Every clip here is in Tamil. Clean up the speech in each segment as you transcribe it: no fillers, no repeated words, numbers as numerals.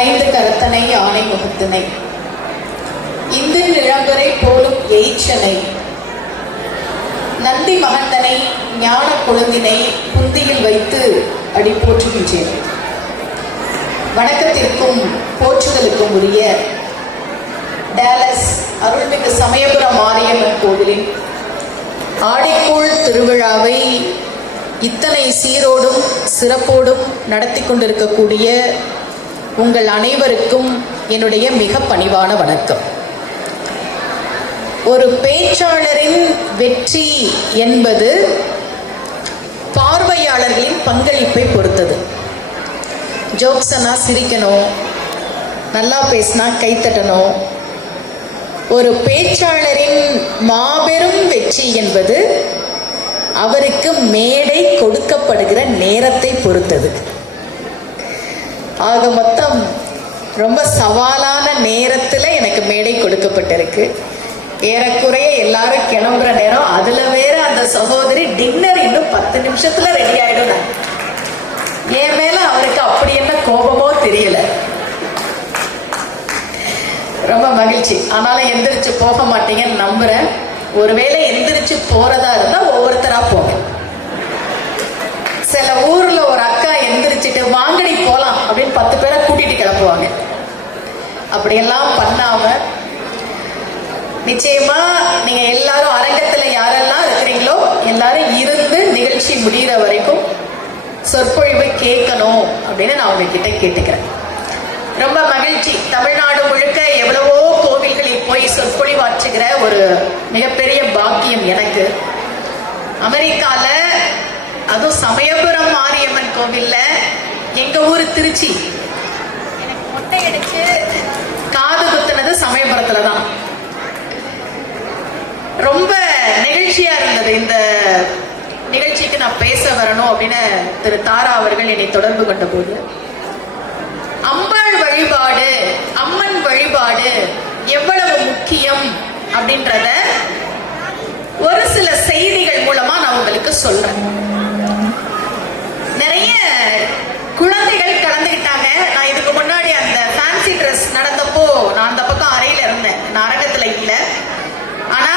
ஐந்து கரத்தனை ஆணை முகத்தினை இந்தின் இளம்பரை போலும் எயிற்றனை நந்தி மகந்தனை ஞான கொழுந்தினை புந்தியில் வைத்து அடி போற்றுகின்றேன். வணக்கத்திற்கும் போற்றுதலுக்கும் உரிய டேலஸ் அருள்மிகு சமயபுரம் மாரியம்மன் கோவிலின் ஆடிக்கூழ் திருவிழாவை இத்தனை சீரோடும் சிறப்போடும் நடத்தி கொண்டிருக்கக்கூடிய உங்கள் அனைவருக்கும் என்னுடைய மிக பணிவான வணக்கம். ஒரு பேச்சாளரின் வெற்றி என்பது பார்வையாளர்களின் பங்களிப்பை பொறுத்தது. ஜோக்ஸ்னா சிரிக்கணும், நல்லா பேசினா கைத்தட்டணும். ஒரு பேச்சாளரின் மாபெரும் வெற்றி என்பது அவருக்கு மேடை கொடுக்கப்படுகிற நேரத்தை பொறுத்தது. ஆக மொத்தம் ரொம்ப சவாலான நேரத்தில் எனக்கு மேடை கொடுக்கப்பட்டிருக்கு. ஏறக்குறைய எல்லாரும் கிளம்புற நேரம், அதுல வேற அந்த சகோதரி டின்னர் இன்னும் 10 நிமிஷத்துல ரெடி ஆயிடும். என் மேல அவருக்கு அப்படி என்ன கோபமோ தெரியல. ரொம்ப மகிழ்ச்சி. ஆனாலும் எந்திரிச்சு போக மாட்டீங்கன்னு நம்புறேன். ஒருவேளை எந்திரிச்சு போறதா இருந்தா ஒவ்வொருத்தரா போங்க. சில ஊர்ல ஒரு அக்கா எந்திரிச்சிட்டு வாங்கடி போலாம் அப்படின்னு 10 பேரை கூட்டிட்டு கிளப்புவாங்க. அப்படியெல்லாம் பண்ணாம நிச்சயமா நீங்க எல்லாரும் அரங்கத்துல யாரெல்லாம் இருக்கிறீங்களோ எல்லாரும் இருந்து நிகழ்ச்சி முடிகிற வரைக்கும் சொற்பொழிவை கேட்கணும் அப்படின்னு நான் உங்ககிட்ட கேட்டுக்கிறேன். ரொம்ப மகிழ்ச்சி. தமிழ்நாடு முழுக்க எவ்வளவோ கோவில்களில் போய் சொற்பொழிவாற்றுகிற ஒரு மிகப்பெரிய பாக்கியம் எனக்கு. அமெரிக்கால அதுவும் சமயபுரம் மாரியம்மன் கோவில்ல, எங்க ஊரு திருச்சி, எனக்கு மொட்டை அடிச்சு காது குத்துனது சமயபுரத்துல தான். ரொம்ப நெகிழ்ச்சியா இருந்தது. இந்த நிகழ்ச்சிக்கு நான் பேச வரணும் அப்படின்னு திரு தாரா அவர்கள் என்னை தொடர்பு கொண்ட போது, அம்பாள் வழிபாடு, அம்மன் வழிபாடு எவ்வளவு முக்கியம் அப்படின்றத ஒரு சில செய்திகள் மூலமா நான் உங்களுக்கு சொல்றேன். நிறைய குழந்தைகள் கலந்துகிட்டாங்க. நான் இதுக்கு முன்னாடி அந்த ஃபேன்சி ட்ரெஸ் நடந்தப்போ நான் அந்த பக்கம் அறையில இருந்தேன், நான் அரங்கத்துல இல்ல. ஆனா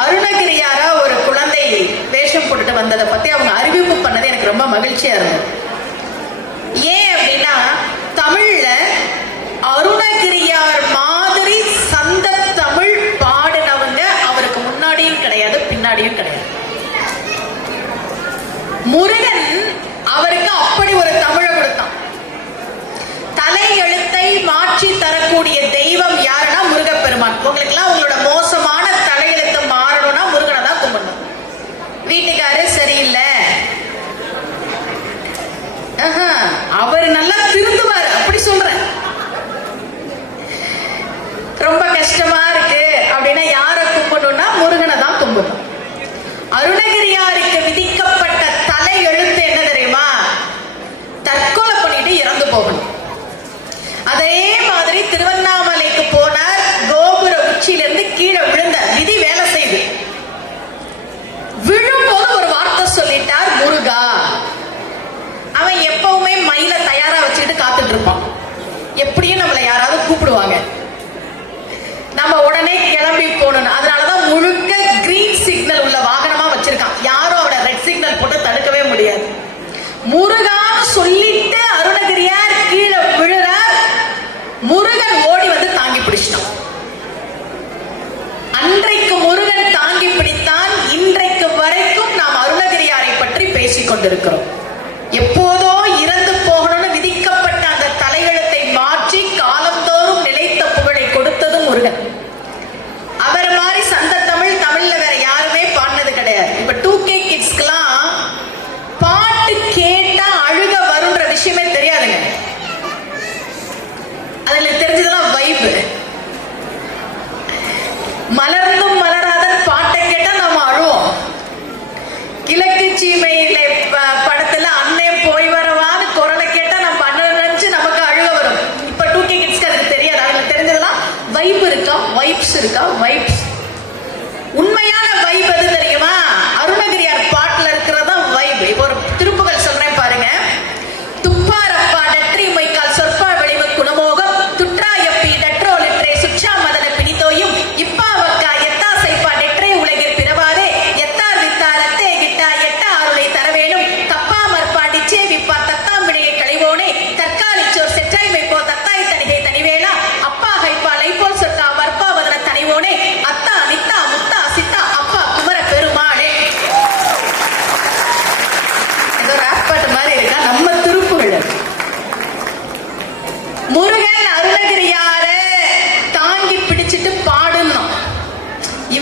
அருணகிரியாரா ஒரு குழந்தை வேஷம் போட்டுட்டு வந்ததை பத்தி அவங்க அறிவிப்பு பண்ணது எனக்கு ரொம்ப மகிழ்ச்சியா இருந்தது. ஏன் அப்படின்னா, தமிழ்ல அருணகிரியார் மாதிரி சந்த தமிழ் பாடினவங்க அவருக்கு முன்னாடியும் கிடையாது, பின்னாடியும் கிடையாது. முருகன் அவருக்கு அப்படி ஒரு தமிழை கொடுத்தான். தலை எழுத்தை மாற்றி தரக்கூடிய தெய்வம் யாருன்னா முருகப்பெருமான். உங்களுக்கு எல்லாம் உங்களோட மோசமான தலையெழுத்து மாறணும்னா முருகனை தான் கும்பிடணும். வீட்டுக்காரு சரியில்லை, அவர் நல்லா திருந்துவார் அப்படி சொல்றேன். ரொம்ப கஷ்டமா இருக்கு அப்படின்னா யாரை கும்பிடணும்னா முருகனை தான் கும்பிடணும். அருணகிரியாருக்கு விதிக்கப்பட்ட தலை எழுத்து என்ன தெரியுமா? தற்கொலை பண்ணிட்டு இறந்து போகணும். அதே மாதிரி திருவண்ணாமலைக்கு போனார், கோபுர உச்சியிலிருந்து கீழே விழுந்த விதி வேலை செய்து விழும்போது ஒரு வார்த்தை சொல்லிட்டார், முருகா. அவன் எப்பவுமே மயில தயாரா வச்சுக்கிட்டு காத்துட்டு இருப்பான். எப்படியும் நம்மளை யாராவது கூப்பிடுவாங்க, நம்ம உடனே கிளம்பி போகணும். அதனாலதான் முழுக்க கிரீன் சிக்னல் உள்ள வாகனமா வச்சிருக்கான். யாரும் அவரை ரெட் சிக்னல் போட்டு தடுக்கவே முடியாது. முருகா சொல்லிட்டு அருணகிரியார் கீழே விழுறார். முருகன் ஓடி வந்து தாங்கி பிடிச்சிட்டான். அன்றைக்கு முருகன் தாங்கி பிடித்தான். இன்றைக்கு வரைக்கும் நாம் அருணகிரியாரை பற்றி பேசிக் கொண்டிருக்கிறோம். எப்போதோ இறந்து போகணும்னு விதிக்கப்பட்ட அந்த தலையெழுத்தை மாற்றி காலந்தோறும் நிலைத்த புகழை கொடுத்ததும் முருகன். அவர் மாதிரி சந்த தமிழ் தமிழ்ல வேற யாருமே பாடினது கிடையாது. இப்ப 2K கிட்ஸ்க்குலாம் பாட்டு கேட்டா அழுக வரும்ன்ற விஷயமே தெரியாதுங்க. அதுல தெரிஞ்சதெல்லாம் வைப். மலர்ந்தும் மலராத பாட்டை கேட்டா நம்ம அழுவோம். கிழக்கு சீமையில படத்துல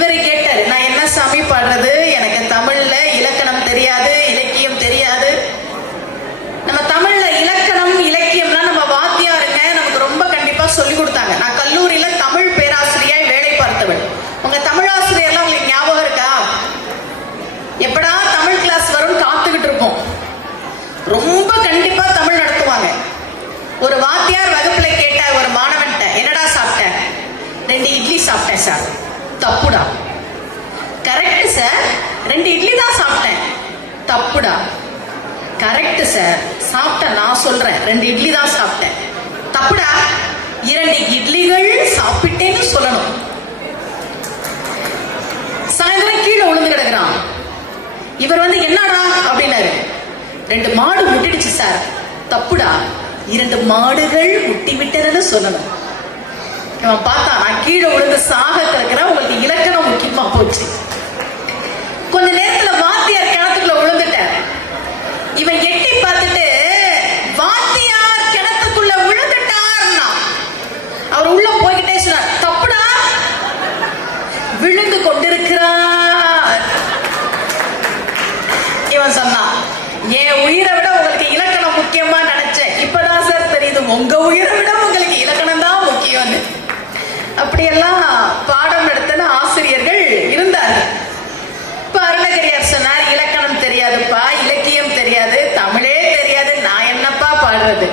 இவரு கேட்டாரு, நான் என்ன சாமி பாடுறது, எனக்கு தமிழ்ல இலக்கணம் தெரியாது, இலக்கியம் தெரியாது. நம்ம தமிழ்ல இலக்கணம் இலக்கியம்லாம் நம்ம வாத்தியாருங்க நமக்கு ரொம்ப கண்டிப்பா சொல்லி கொடுத்தாங்க. நான் கல்லூரியில தமிழ் பேராசிரியாய் வேலை பார்த்தவள். உங்க தமிழாசிரியர்லாம் உங்களுக்கு ஞாபகம் இருக்கா? எப்படா தமிழ் கிளாஸ் வரும் காத்துக்கிட்டு இருப்போம். ரொம்ப கண்டிப்பா தமிழ் நடத்துவாங்க. ஒரு வாத்தியார் வகுப்புல கேட்டார் ஒரு மாணவன்கிட்ட, என்னடா சாப்பிட்ட? 2 இட்லி சாப்பிட்டேன் சார். தப்புடா. கரெக்ட் சார், 2 இட்லி தான் சாப்பிட்டேன். தப்புடா. கரெக்ட் சார், சாப்பிட்டேன், நான் சொல்றேன் 2 இட்லி தான் சாப்பிட்டேன். தப்புடா. 2 இட்லிகள் சாப்பிட்டேன்னு சொல்லணும். சாயந்தரம் கீழே விழுந்து கிடக்குறான். இவர் வந்து என்னடா அப்படின்னாரு. 2 மாடு முட்டிடுச்சு சார். தப்புடா. 2 மாடுகள் முட்டி விட்டதுன்னு சொல்லணும். இவன் பார்த்தா, நான் கீழே விழுந்து சாக கிடக்குறேன், உங்களுக்கு இலக்கணம் முக்கியமா போச்சு. கொஞ்ச நேரத்துல வாத்தியார் கிணத்துக்குள்ள விழுந்துட்டார். இவன் எட்டி பார்த்துட்டு, வாத்தியார் கிணத்துக்குள்ள விழுந்துட்டார்னா அவர் உள்ள போய்கிட்டே சொன்னார், தப்புடா. விழுந்து கொண்டிருக்கிறார். இவன் சொன்னான், என் உயிரை விட உங்களுக்கு இலக்கணம் முக்கியமா நினைச்சேன், இப்பதான் சார் தெரியுது உங்க உயிரை விட உங்களுக்கு இலக்கணம் தான் முக்கியம்னு. அப்படியெல்லாம் பாடம் நடத்தின ஆசிரியர்கள் இருந்தார்கள். இப்ப அருணகிரியார் சொன்னார், இலக்கணம் தெரியாதுப்பா, இலக்கியம் தெரியாது, தமிழே தெரியாது, நான் என்னப்பா பாடுறது.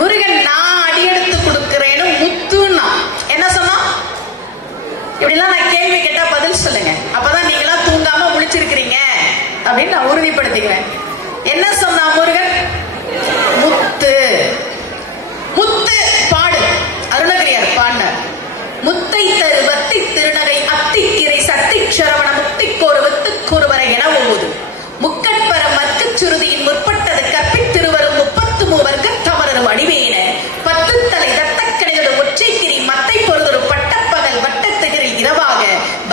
முருகன் நான் அடியெடுத்து கொடுக்கிறேன்னு முத்துன்னா என்ன சொன்னா? இப்படிலாம் நான் கேள்வி கேட்டா பதில் சொல்லுங்க, அப்பதான் நீங்களாம் தூங்காம முழிச்சிருக்கிறீங்க அப்படின்னு நான் உறுதிப்படுத்திக்குவேன். என்ன சொன்னா முருகன்? முத்து. முத்து பாடு. அருணகிரியார் பாடினார். முத்தை தரு வத்தி திருநகை அத்திக்கிரை சத்தி சரவண முத்திக்கோரு வித்துக்கூறுவரை என ஓது முக்கட்பர மற்கு சுருதியின் முற்பட்டது கற்பித்திருவரும் 33 வர்க்கத்தமரும் அடிவேன 10 தலை தத்தக்கணிதொரு ஒற்றைக்கிரி மத்தை பொறுதொரு பட்டப்பகல் வட்டத்திகிரில் இரவாக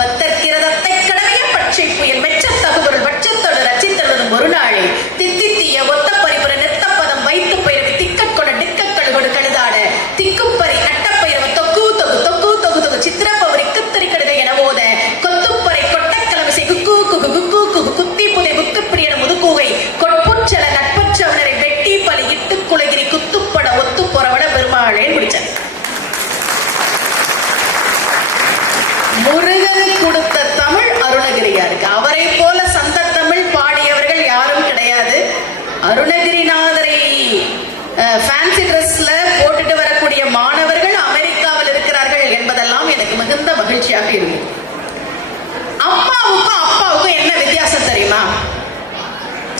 பத்தற்கிரதத்தை கடமைய பச்சை புயல் மெச்ச தகுபொருள் பட்சத்தோடு ரச்சித்தொடரும் ஒரு நாளே தித்தித்திய ஒத்த பரிபுர நிறுத்தப்பதம் வைத்து பயிரவி திக்கற்கொட டிக்கக்கழுகொடு கழுதாட திக்குப்பறி அட்டப்பயிரவ தொக்கு தொகு தொக்கு தொகு தொகு சித்திரப்பவரி குத்தரி கடுக என ஓத கொத்துப்பறை கொட்டக்கிழமிசை குக்கு குகு குக்கு குகு குத்தி புதை புக்கு பிரியன முதுகூகை கொட்புச்சல நட்பற்றவனரை வெட்டி பலி இட்டு குலகிரி குத்துப்பட ஒத்து பொறவட பெருமாளே முடிச்சார். முருகன் கொடுத்த தமிழ் அருணகிரியாருக்கு. அவரை போல சந்த தமிழ் பாடியவர்கள் யாரும் கிடையாது. அருணகிரிநாதரை ஃபேன்சி ட்ரெஸ்ல போட்டுட்டு வரக்கூடிய மாணவர்கள் அமெரிக்காவில் இருக்கிறார்கள் என்பதெல்லாம் எனக்கு மிகுந்த மகிழ்ச்சியாக இருக்கு. அம்மாவுக்கும் அப்பாவுக்கும் என்ன வித்தியாசம் தெரியுமா?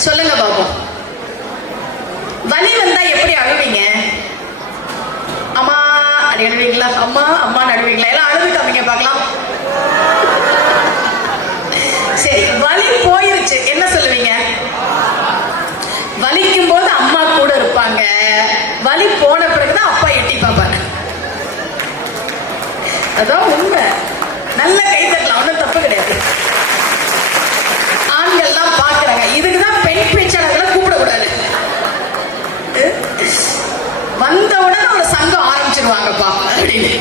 சொல்லுங்க பாப்போம். வலி வந்தா எப்படி அழுவீங்க? அம்மா அழுவீங்களா? அம்மா அம்மா அழுவீங்களா? எல்லாம் அழுது காமிங்க பார்க்கலாம். சரி, வலி போயிருச்சு, என்ன சொல்லுவீங்க? வலிக்கும் போது அம்மா கூட இருப்பாங்க, வலி போன பிறகுதான் அப்பா எட்டி பார்ப்பாங்க. அதான் உண்மை. நல்ல கை தட்டலாம், ஒன்றும் தப்பு கிடையாது. ஆண்கள்லாம் பார்க்குறாங்க. இதுக்குதான் பெண் பேச்சாளர்களை கூப்பிடக்கூடாது. வந்தவுடனே ஒரு சங்கம் ஆரம்பிச்சிருவாங்கப்பா அப்படின்னு.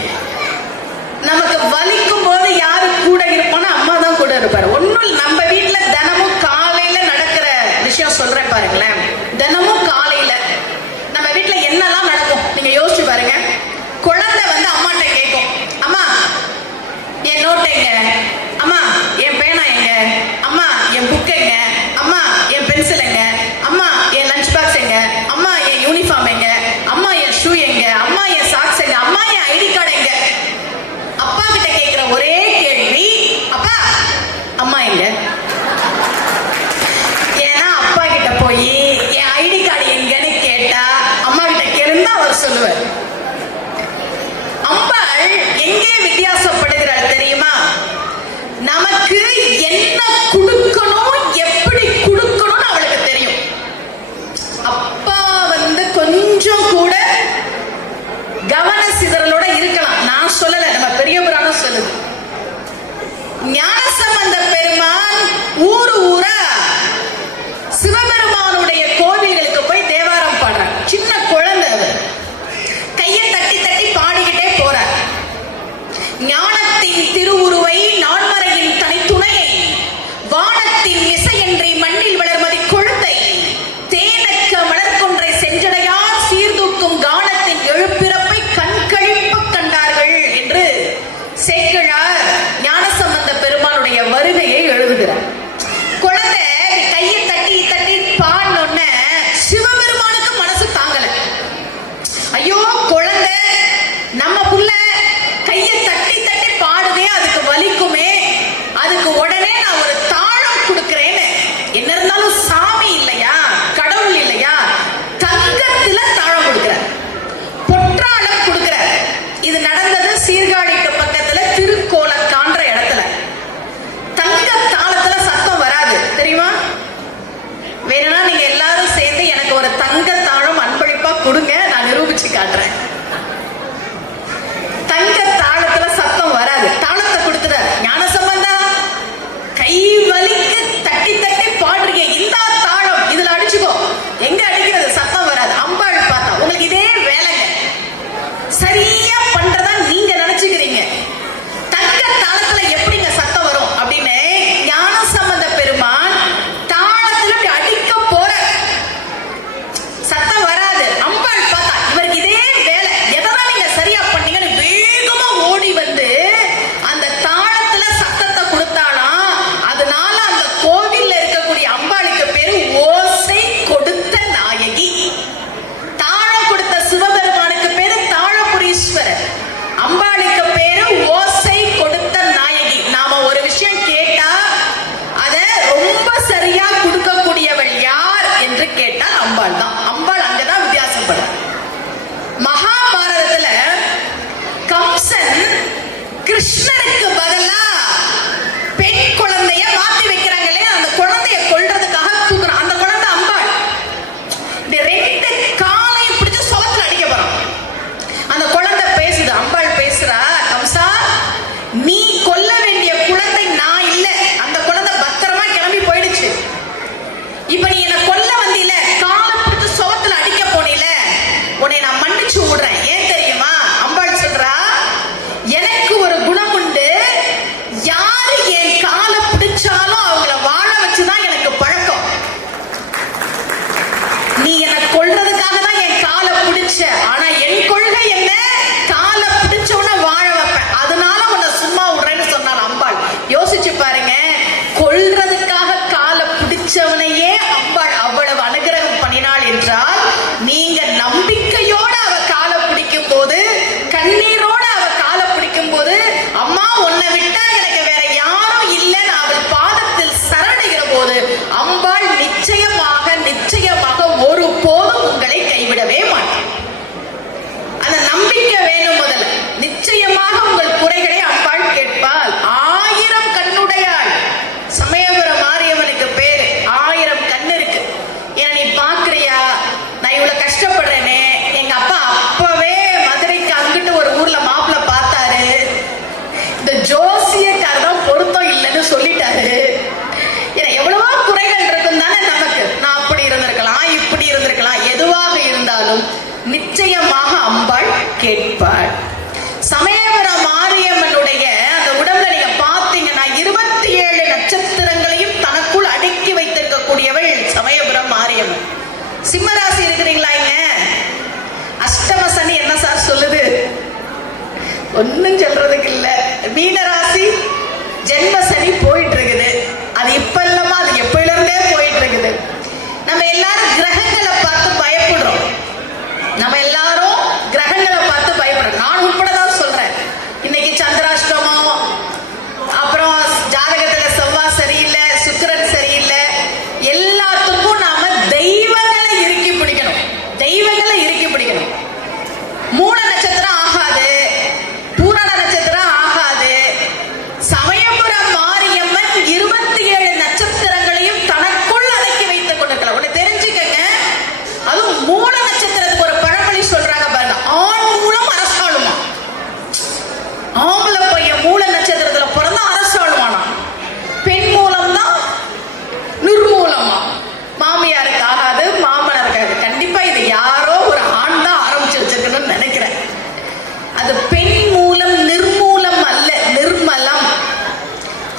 நமக்கு வலிக்கும் போது யாரு கூட இருப்போம்னா அம்மா தான் கூட இருப்பாரு. ஒன்னும் நம்ம வீட்டுல தினமும் காலையில நடக்கிற விஷயம் சொல்றேன் பாருங்களேன். தினமும் காலையில நம்ம வீட்டுல என்னெல்லாம் நடக்கும் நீங்க யோசிச்சு பாருங்க. குழந்தை வந்து அம்மாட்ட கேட்கும், அம்மா என் நோட் எங்க, அம்மா என் பேனா எங்க, அம்மா என் புக் எங்க, அம்மா என் பென்சில் எங்க, அம்மா என் லஞ்ச் பாக்ஸ் எங்க, அம்மா என் யூனிஃபார்ம் எங்க, அம்மா என் ஷூ எங்க, அம்மா என் சாக்ஸ் எங்க, அம்மா என் ஐடி கார்டு எங்க. அப்பா கிட்ட கேட்கிற ஒரே கேள்வி, அப்பா அம்மா எங்க? ஏன்னா அப்பா கிட்ட போய் என் ஐடி கார்டு எங்கன்னு கேட்டா அம்மா கிட்ட கேளுன்னு அவர் சொல்லுவார். அம்பாள் எங்கே வித்தியாசப்படுகிறாள் தெரியுமா? நமக்கு என்ன கொடுக்கணும், எப்படி கொடுக்கணும்னு அவளுக்கு தெரியும். அப்பா வந்து கொஞ்சம் கூட கவன சிதறலோட இருக்கலாம். நான் சொல்லல, நம்ம பெரிய புராணம் சொல்லுது. ஞானசம்பந்த பெருமான் ஊரா சிவபெருமானுடைய கோவில்களுக்கு போய் தேவாரம் பாடுறார். சின்ன குழந்தை அவர் கையை தட்டி தட்டி பாடிக்கிட்டே போறார். ஞானத்தின் திருவுருவை நான்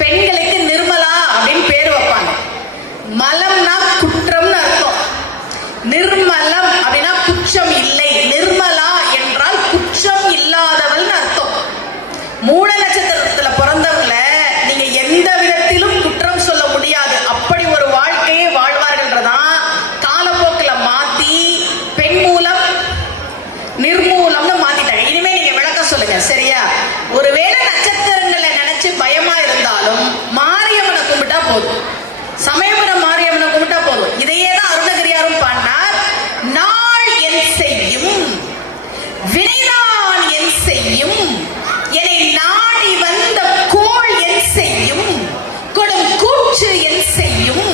பெண்களுக்கு நிர்மலா அப்படின்னு பேர் வைப்பாங்க. மலம்னா குற்றம்னு அர்த்தம். நிர்மலம் அப்படின்னா குற்றம் இல்லை. நிர்மலா என்றால் குற்றம் இல்லாதவள்னு அர்த்தம். மூல நட்சத்திரத்துல பிறந்தவங்கள நீங்க எந்த விதத்திலும் குற்றம் சொல்ல முடியாது. அப்படி ஒரு வாழ்க்கையை வாழ்வார்கள்ன்றதான் காலப்போக்கில் மாத்தி பெண் மூலம் நிர்மூலம்னு மாத்திட்டாங்க. இனிமே நீங்க விளக்கம் சொல்லுங்க, சரியா? ஒருவேளை நட்சத்திரங்களை நினைச்சு பயமா இருந்தாலும் மாரியம்மனை கும்பிட்டா போதும். சமயபுரம் மாரியம்மனை கும்பிட்டா போதும். இதையே தான் அருணகிரியாரும் பாடினார். நாள் என் செய்யும் வினைதான் என் செய்யும், என்னை நாடி வந்த கோள் என் செய்யும், கொடும் கூற்று என் செய்யும்,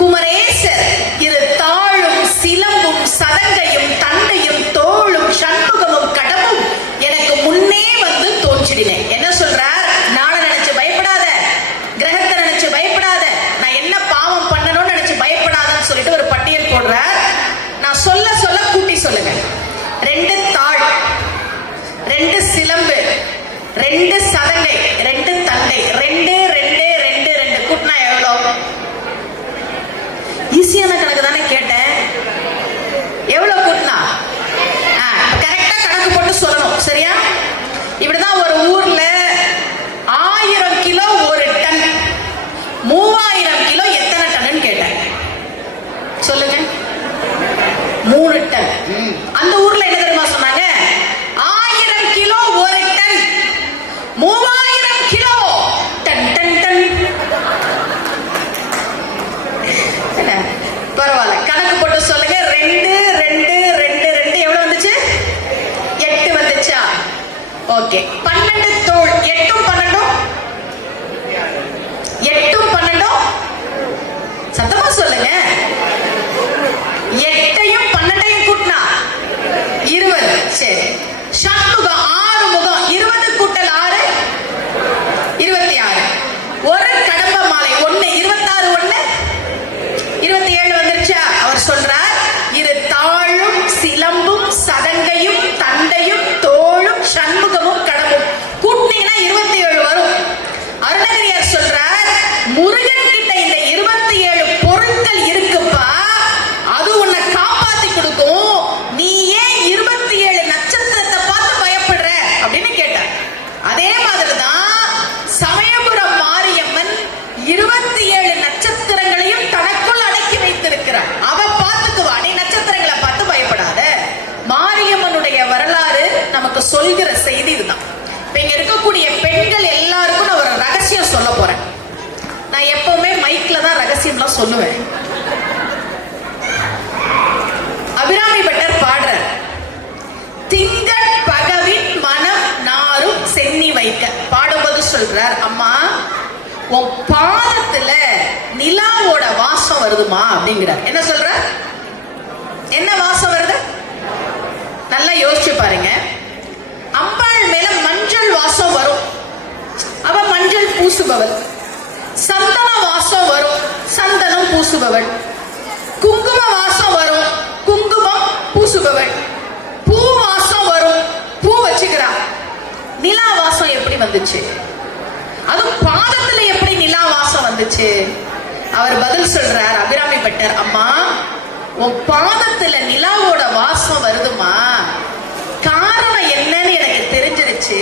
குமரேசர் இரு தாழும் சிலம்பும் சதங்கையும் தண்டையும் தோளும் சண்முகமும் கடமும் எனக்கு முன்னே வந்து தோன்றினேன். என்ன சொல்றார்? நாளை நினைச்சு பயப்படாத, கிரகத்தை நினைச்சு பயப்படாத, நான் என்ன பாவம் பண்ணணும்னு நினைச்சு பயப்படாதன்னு சொல்லிட்டு ஒரு பட்டியல் போடுறார். நான் சொல்ல சொல்ல கூட்டி சொல்லுங்க. 2 தாள், 2 சிலம்பு, 2 சதங்கை, 2 தண்டை, 2 2 2 2 கூட்டினா எவ்வளவு? ஈஸியான கணக்கு தானே கேட்டேன். எவ்வளவு கூட்டினா? கரெக்டா கணக்கு போட்டு சொல்லணும், சரியா? இப்படிதான் ஒரு ஊர்ல 1000 கிலோ 1 டன், 3000 கிலோ எத்தனை டன் கேட்டேன். சொல்லுங்க. 3 டன். அந்த ஊர்ல என்ன தெரியுமா சொன்னாங்க? 1000 kilo 1 ton, 3000 kilo ton ton ton. பரவாயில்ல, கணக்கு போட்டு சொல்லுங்க. 2 2 2 2 எவ்வளவு வந்துச்சு? 8 வந்துச்சா? ஓகே. 12 தோள், 8ம் 12ம் 8ம் 12ம் சத்தமா சொல்லுங்க. 8ஐயும் 12ஐயும் கூட்டினா 20. சரி. சண்முகம் 6 முகம், 20 கூட்டல் 6 26. ஒரு கடம்ப மாலை 1, 26 1 27 வந்துருச்சா? அவர் சொல்றார், இரு தாழும் சிலம்பும் சதங்கையும் தண்டையும் தோளும் சண்முகமும் கடமும் கூட்டினீங்கன்னா 27 வரும். அருணகிரியார் சொல்றார், முருகன் கிட்ட இந்த 27 பொருட்கள் இருக்குப்பா, அது உன்னை காப்பாத்தி கொடுக்கும். நீ ஏன் 27 நட்சத்திரத்தை பார்த்து பயப்படுற அப்படின்னு கேட்டார். அதே மாதிரிதான் சமயபுரம் மாரியம்மன் 27 நட்சத்திரங்களையும் தனக்குள் அடக்கி வைத்திருக்கிறார். அவ பார்த்துக்குவா, நீ நட்சத்திரங்களை பார்த்து பயப்படாத. மாரியம்மனுடைய வரலாறு நமக்கு சொல்கிற செய்தி இதுதான். இப்ப இங்க இருக்கக்கூடிய பெண்கள் எல்லாருக்கும் நான் ஒரு ரகசியம் சொல்ல போறேன். நான் எப்பவுமே மைக்ல தான் ரகசியம்லாம் சொல்லுவேன். அபிராமி பட்டர் பாடுறார், திங்கள் பகவின் மனம் நாரும் சென்னி வைக்க. பாடும்போது சொல்றார், அம்மா உன் பாதத்துல நிலாவோட வாசம் வருதுமா அப்படிங்கிறார். என்ன சொல்ற? என்ன வாசம் வருது? நல்லா யோசிச்சு பாருங்க. அம்பாள் மேல மஞ்சள் வாசம் வரும், அவ மஞ்சள் பூசுபவள். சந்தன வாசம் வரும், சந்தனம் பூசுபவள். குங்கும வாசம் வரும், குங்குமம் பூசுபவள். பூ வாசம் வரும், பூ வச்சுக்கிறா. நிலா வாசம் எப்படி வந்துச்சு? அதுவும் பாதத்துல எப்படி நிலா வாசம் வந்துச்சு? அவர் பதில் சொல்றார் அபிராமி பட்டர், அம்மா உன் பாதத்துல நிலாவோட வாசம் வருதுமா, காரணம் என்னன்னு எனக்கு தெரிஞ்சிருச்சு.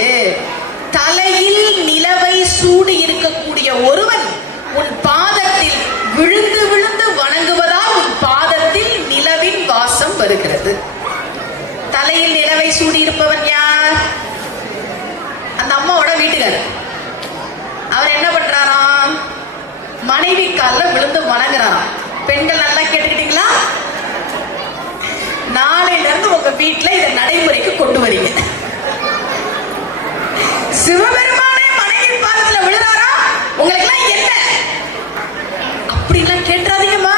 தலையில் நிலவை சூடி இருக்கக்கூடிய ஒருவன் உன் பாதத்தில் விழுந்து விழுந்து வணங்குவதால் உன் பாதத்தில் நிலவின் வாசம் வருகிறது. தலையில் நிலவை சூடி இருப்பவன் யார்? அந்த அம்மாவோட வீட்டுக்காரர். அவர் என்ன பண்றாராம்? மனைவி காலில் விழுந்து வணங்குறாராம். பெண்கள் நல்லா கேட்டுக்கிட்டீங்களா? நாளையில இருந்து உங்க வீட்டுல இதை நடைமுறைக்கு கொண்டு வரீங்க. சிவபெருமானே மனைவி பாதத்துல விழுறாரா? உங்களுக்கு எல்லாம் என்ன அப்படிலாம் கேட்டுறாதீங்கம்மா.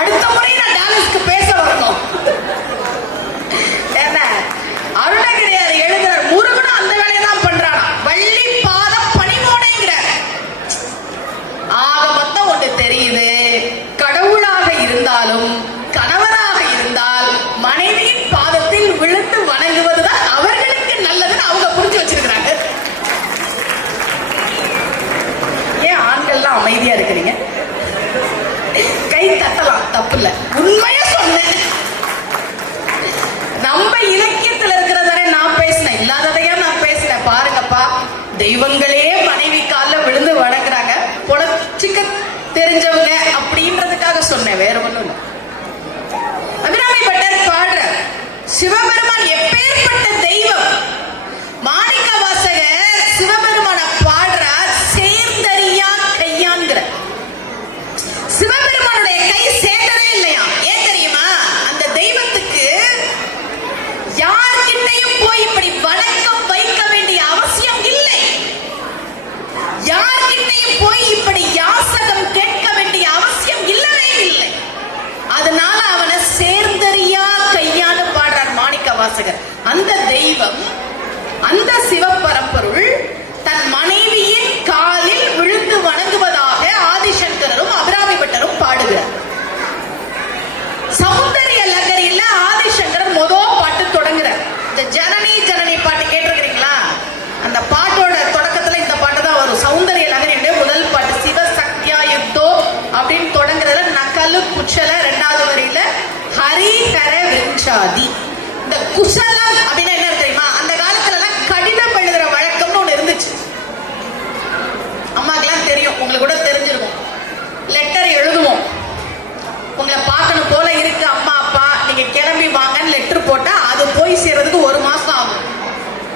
அடுத்த முறை நான் டாலஸ்க்கு பேச வரணும். என்ன அருணகிரியார் எழுதுறார், முருகனும் அந்த வேலையை தான் பண்றானா. வள்ளி பாதம் இல்ல, உண்மையா சொன்னேன். நம்ம இலக்கியத்துல இருக்கிறதானே நான் பேசினேன், இல்லாததையா நான் பேசினேன். பாருங்கப்பா, தெய்வங்களே மனைவி கால விழுந்து வணங்குறாங்க, பொழச்சிக்க தெரிஞ்சவங்க அப்படின்றதுக்காக சொன்னேன், வேற ஒண்ணும் இல்லை. அபிராமி பட்டர் பாடுற சிவபெருமான் எப்பேற்பட்ட தெய்வம். மாணிக்க வாசகர் சிவபெருமான பாடுறார், சேர்ந்தறியா கையான்கிற. சிவபெருமானுடைய கை சேர்ந்ததே இல்லையா. ஏன் தெரியுமா? அந்த தெய்வத்துக்கு யார்கிட்டையும் போய் இப்படி வணக்கம் வைக்க வேண்டிய அவசியம் இல்லை. யார்கிட்டையும் போய் இப்படி யாசகம் கேட்க வேண்டிய அவசியம் இல்லவே இல்லை. அதனால அவனை சேர்ந்தறியா கையான்னு பாடுறார் மாணிக்க வாசகர். அந்த தெய்வம், அந்த சிவபரம்பொருள் தன் மனைவியின் காலில் விழுந்து வணங்குவதாக ஆதிசங்கரரும் அபிராமி பட்டரும் பாடுகிறார். சௌந்தரிய லகரியில ஆதிசங்கரர் முதல் பாட்டு தொடங்குறார். இந்த ஜனனி ஜனனி பாட்டு கேட்டிருக்கிறீங்களா? அந்த பாட்டோட தொடக்கத்துல இந்த பாட்டு தான் வரும். சௌந்தரிய லகரியுடைய முதல் பாட்டு சிவ சக்தியா யுக்தோ அப்படின்னு தொடங்குறதுல நகலு குச்சல, இரண்டாவது வரியில ஹரி ஹர விருஞ்சாதி. இந்த குசலம் அப்படின்னா என்ன தெரியுமா? அந்த காலத்துல எல்லாம் கடிதம் எழுதுற வழக்கம்னு ஒண்ணு இருந்துச்சு. அம்மாக்கெல்லாம் தெரியும், உங்களுக்கு கூட தெரிஞ்சிருக்கும். லெட்டர் எழுதுவோம், உங்களை பார்க்கணும் போல இருக்கு அம்மா அப்பா, நீங்க கிளம்பி வாங்கன்னு லெட்டர் போட்டா அது போய் சேர்றதுக்கு 1 மாசம் ஆகும்.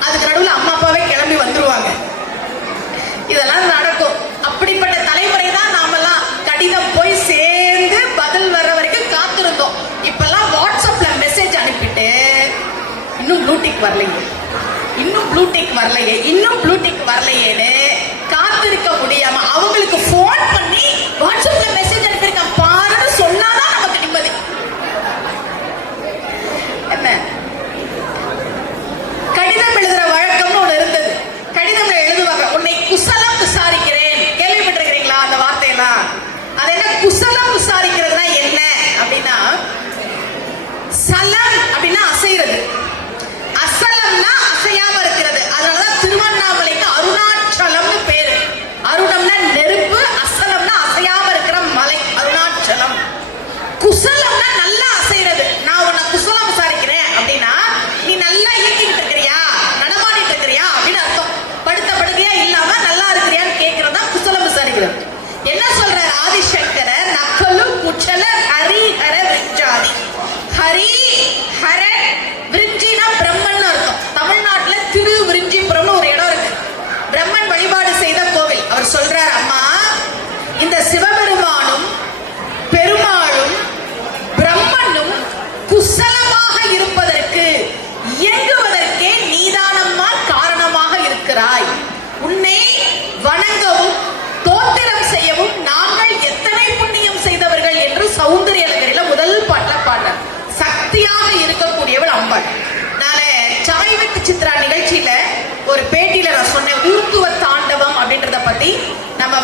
அதுக்கு நடுவில் அம்மா அப்பாவே கிளம்பி வந்துருவாங்க. இதெல்லாம் நடக்கும். அப்படிப்பட்ட தலைமுறை தான் நாமெல்லாம். கடிதம் போய் சேர்ந்து பதில் வர்ற வரைக்கும் காத்திருந்தோம். இப்பெல்லாம் வாட்ஸ்அப்ல மெசேஜ் அனுப்பிட்டு இன்னும் ப்ளூடிக் வரலையே, இன்னும் ப்ளூடிக் வரலையே, இன்னும் ப்ளூடிக் வரலையேன்னு காத்திருக்க முடியாம அவங்களுக்கு போன் பண்ணி வாட்ஸ்அப்ல மெசேஜ் அனுப்பியிருக்க பாருன்னு சொன்னாதான் நமக்கு நிம்மதி. என்ன கடிதம் எழுதுற வழக்கம்னு ஒண்ணு இருந்தது. கடிதம்ல எழுதுவாங்க, உன்னை குசலம் விசாரிக்கிறேன். கேள்விப்பட்டிருக்கிறீங்களா அந்த வார்த்தையெல்லாம்? அது என்ன குசலம் விசாரிக்கிறதுனா என்ன அப்படின்னா, சலம் அப்படின்னா அசைறது, அசலம்னா அசையாம இருக்கிறது. அதனாலதான் திருவண்ணாமலைக்கு அருணாச்சலம்னு பேரு. அருணம்னா நெருப்பு, அசலம்னா அசையாம இருக்கிற மலை, அருணாச்சலம். குசலம்னா நல்லா அசைறது. நான் உன்னை குசலம் விசாரிக்கிறேன் அப்படின்னா நீ நல்லா இயக்கிட்டு இருக்கிறியா, நடமாடிட்டு இருக்கிறியா அப்படின்னு அர்த்தம். படுத்த படுக்கையா இல்லாம நல்லா இருக்கிறியான்னு கேட்கறதா குசலம் விசாரிக்கிறது. என்ன சொல்றாரு ஆதிசங்கரர்? நக்கலு குச்சல ஹரி ஹர விருஞ்சாதி. ஹரி ஹர விருஞ்சினா பிரம்மன் அர்த்தம். தமிழ்நாட்டுல திரு விருஞ்சிபுரம்னு ஒரு இடம் இருக்கு, பிரம்மன் வழிபாடு செய்த கோவில். அவர் சொல்றார், அம்மா இந்த சிவபெருமானும் பெருமாளும் பிரம்மனும் குசலமாக இருப்பதற்கு, இயங்குவதற்கே நீதானம்மா காரணமாக இருக்கிறாய். உன்னை வணங்கவும் தோத்திரம் செய்யவும் நாங்கள் எத்தனை புண்ணியம் செய்தவர்கள் என்று சௌந்தரிய நகரில முதல் பாட்டுல பாடுறார். சக்தியாக இருக்கக்கூடியவள் அம்பாள். நானே சாய் வித் சித்ரா நிகழ்ச்சியில ஒரு பேட்டியில நான் சொன்னேன், ஊர்த்துவ தாண்டவம் அப்படின்றத பத்தி. நம்ம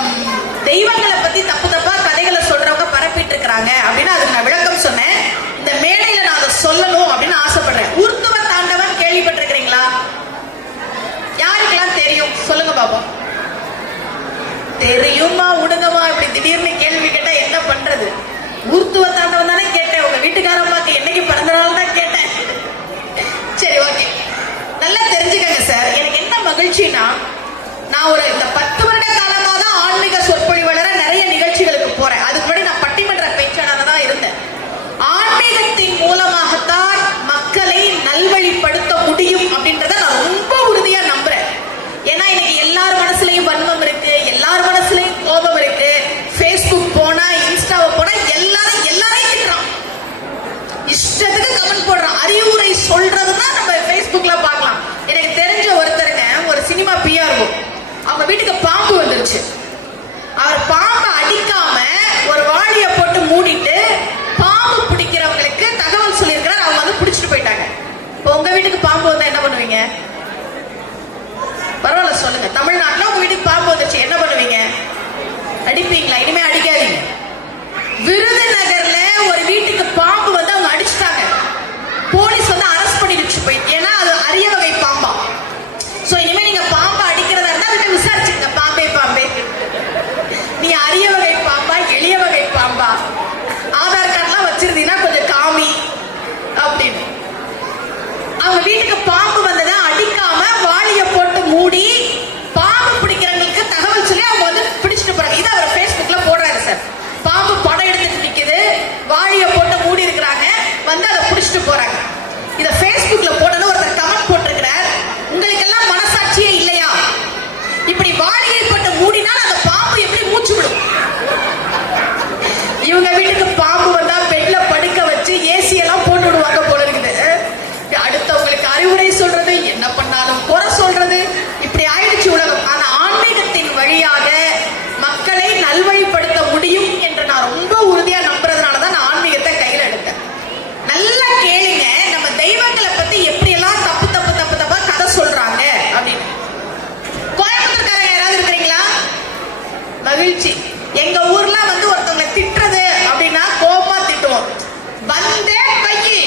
தெய்வங்களை பத்தி தப்பு தப்பா கதைகளை சொல்றவங்க பரப்பிட்டு இருக்கிறாங்க அப்படின்னு அதுக்கு நான் விளக்கம் சொன்னேன். இந்த மேடையில நான் அதை சொல்லணும் அப்படின்னு ஆசைப்படுறேன். ஊர்த்துவ தாண்டவம் கேள்விப்பட்டிருக்கிறீங்களா? யாருக்கெல்லாம் தெரியும் சொல்லுங்க பாப்போம். தெரியுமா? உடுங்கம்மா, இப்படி திடீர்னு கேள்வி கேட்டா என்ன பண்றது? ஊர்த்துவ தாண்டவம் தானே கேட்டேன். உங்க வீட்டுக்காரம்மாக்கு என்னைக்கு பிறந்த நாள் தான் கேட்டேன். சரி, ஓகே, நல்லா தெரிஞ்சுக்கங்க சார். எனக்கு என்ன மகிழ்ச்சினா, நான் ஒரு இந்த 10 வருட காலமா தான் ஆன்மீக சொற்பொழிவாளரா நிறைய நிகழ்ச்சிகளுக்கு போறேன். அதுக்கு முன்னாடி நான் பட்டிமன்ற பேச்சாளராக தான் இருந்தேன். ஆன்மீகத்தின் மூலமாகத்தான் மக்களை நல்வழிப்படுத்த முடியும் அப்படின்றத நான் ரொம்ப உறுதியா நம்புறேன். ஏன்னா இன்னைக்கு எல்லார் மனசுலயும் வன்மம் இருக்கு, எல்லார் மனசுலயும் கோபம் இருக்கு. ஃபேஸ்புக் போனா, இன்ஸ்டாவை போனா எல்லாரையும் திட்டுறான், இஷ்டத்துக்கு கமெண்ட் போடுறான். அறிவுரை சொல்றதுன்னா நம்ம ஃபேஸ்புக்ல பார்க்கலாம். எனக்கு தெரிஞ்ச ஒருத்தருங்க ஒரு சினிமா பிஆர்ஓ, அவங்க வீட்டுக்கு வாளியை போட்டு மூடினால் அந்த பாம்பு எப்படி மூச்சு விடும்? இவங்க வீட்டுக்கு பாம்பு வந்தா பெட்ல படுக்க வச்சு ஏசி எல்லாம் போட்டு விடுவாங்க போல இருக்குது. அடுத்தவங்களுக்கு அறிவுரை சொல்றது, என்ன பண்ணாலும் குறை சொல்றது, இப்படி ஆயிடுச்சு உலகம். ஆனா ஆன்மீகத்தின் வழியாக மக்களை நல்வழிப்படுத்த முடியும் என்று நான் ரொம்ப உறுதியா நம்புறதுனாலதான் நான் ஆன்மீகத்தை கையில எடுத்தேன். நல்லா கேளுங்க, நம்ம தெய்வங்களை பத்தி எப்படி எல்லாம் தப்பு தப்பு தப்பு தப்பா கதை சொல்றாங்க அப்படின்னு. கோயம்புத்தூர்காரங்க யாராவது இருக்கிறீங்களா? மகிழ்ச்சி. எங்க ஊர்ல வந்து ஒருத்தவங்களை திட்டுறது அப்படின்னா கோபமா திட்டுவோம். வந்தே பையி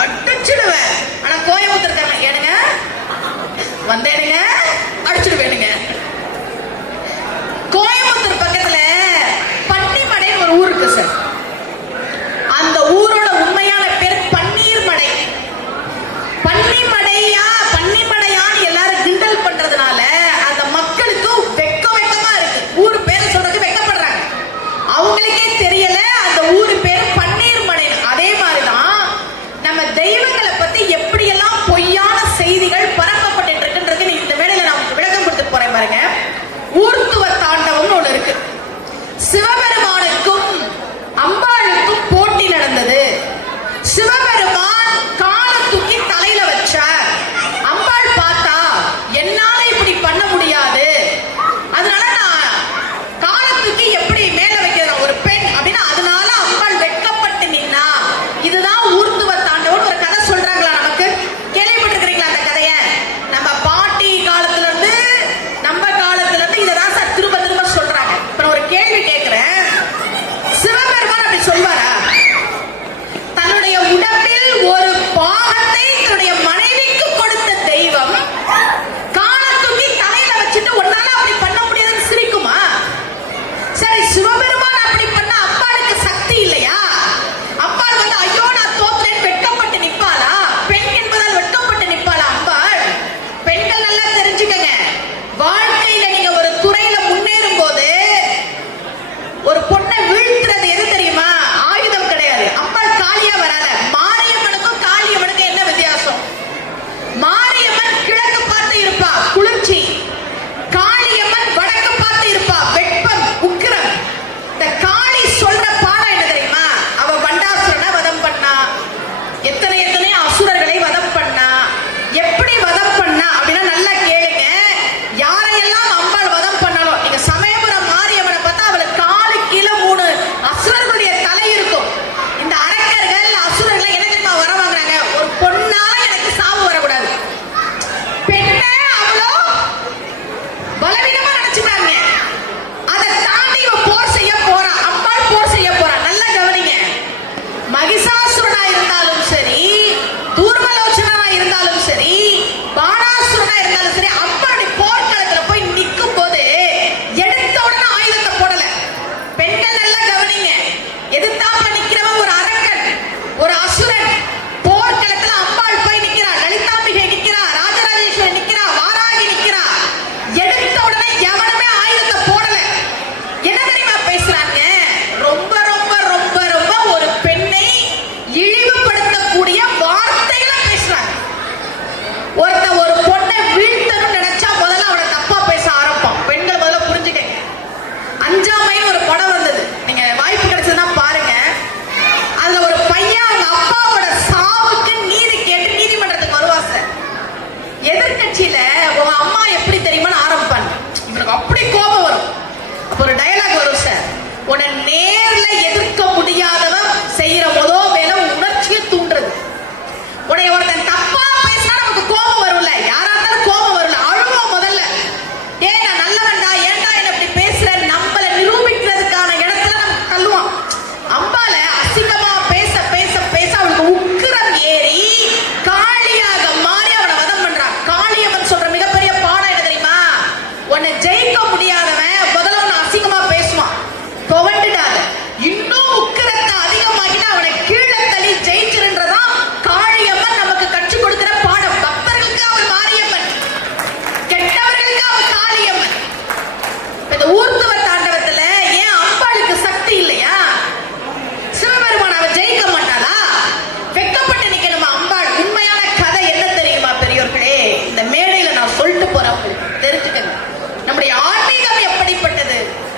அடிச்சுடுவேன். ஆனா கோயம்புத்தூர்காரங்க ஏனுங்க வந்தேனுங்க அடிச்சுடுவேனுங்க. கோயம்புத்தூர் பக்கத்துல பன்னிமடைன்னு ஒரு ஊர் இருக்கு சார். அந்த ஊரோட உண்மையான பேர் பன்னீர்மடை. பன்னிமடையான்னு எல்லாரும் கிண்டல் பண்றதுனால அந்த மக்களுக்கு வெக்கமா இருக்கு. ஊர் பேரை சொல்றதுக்கு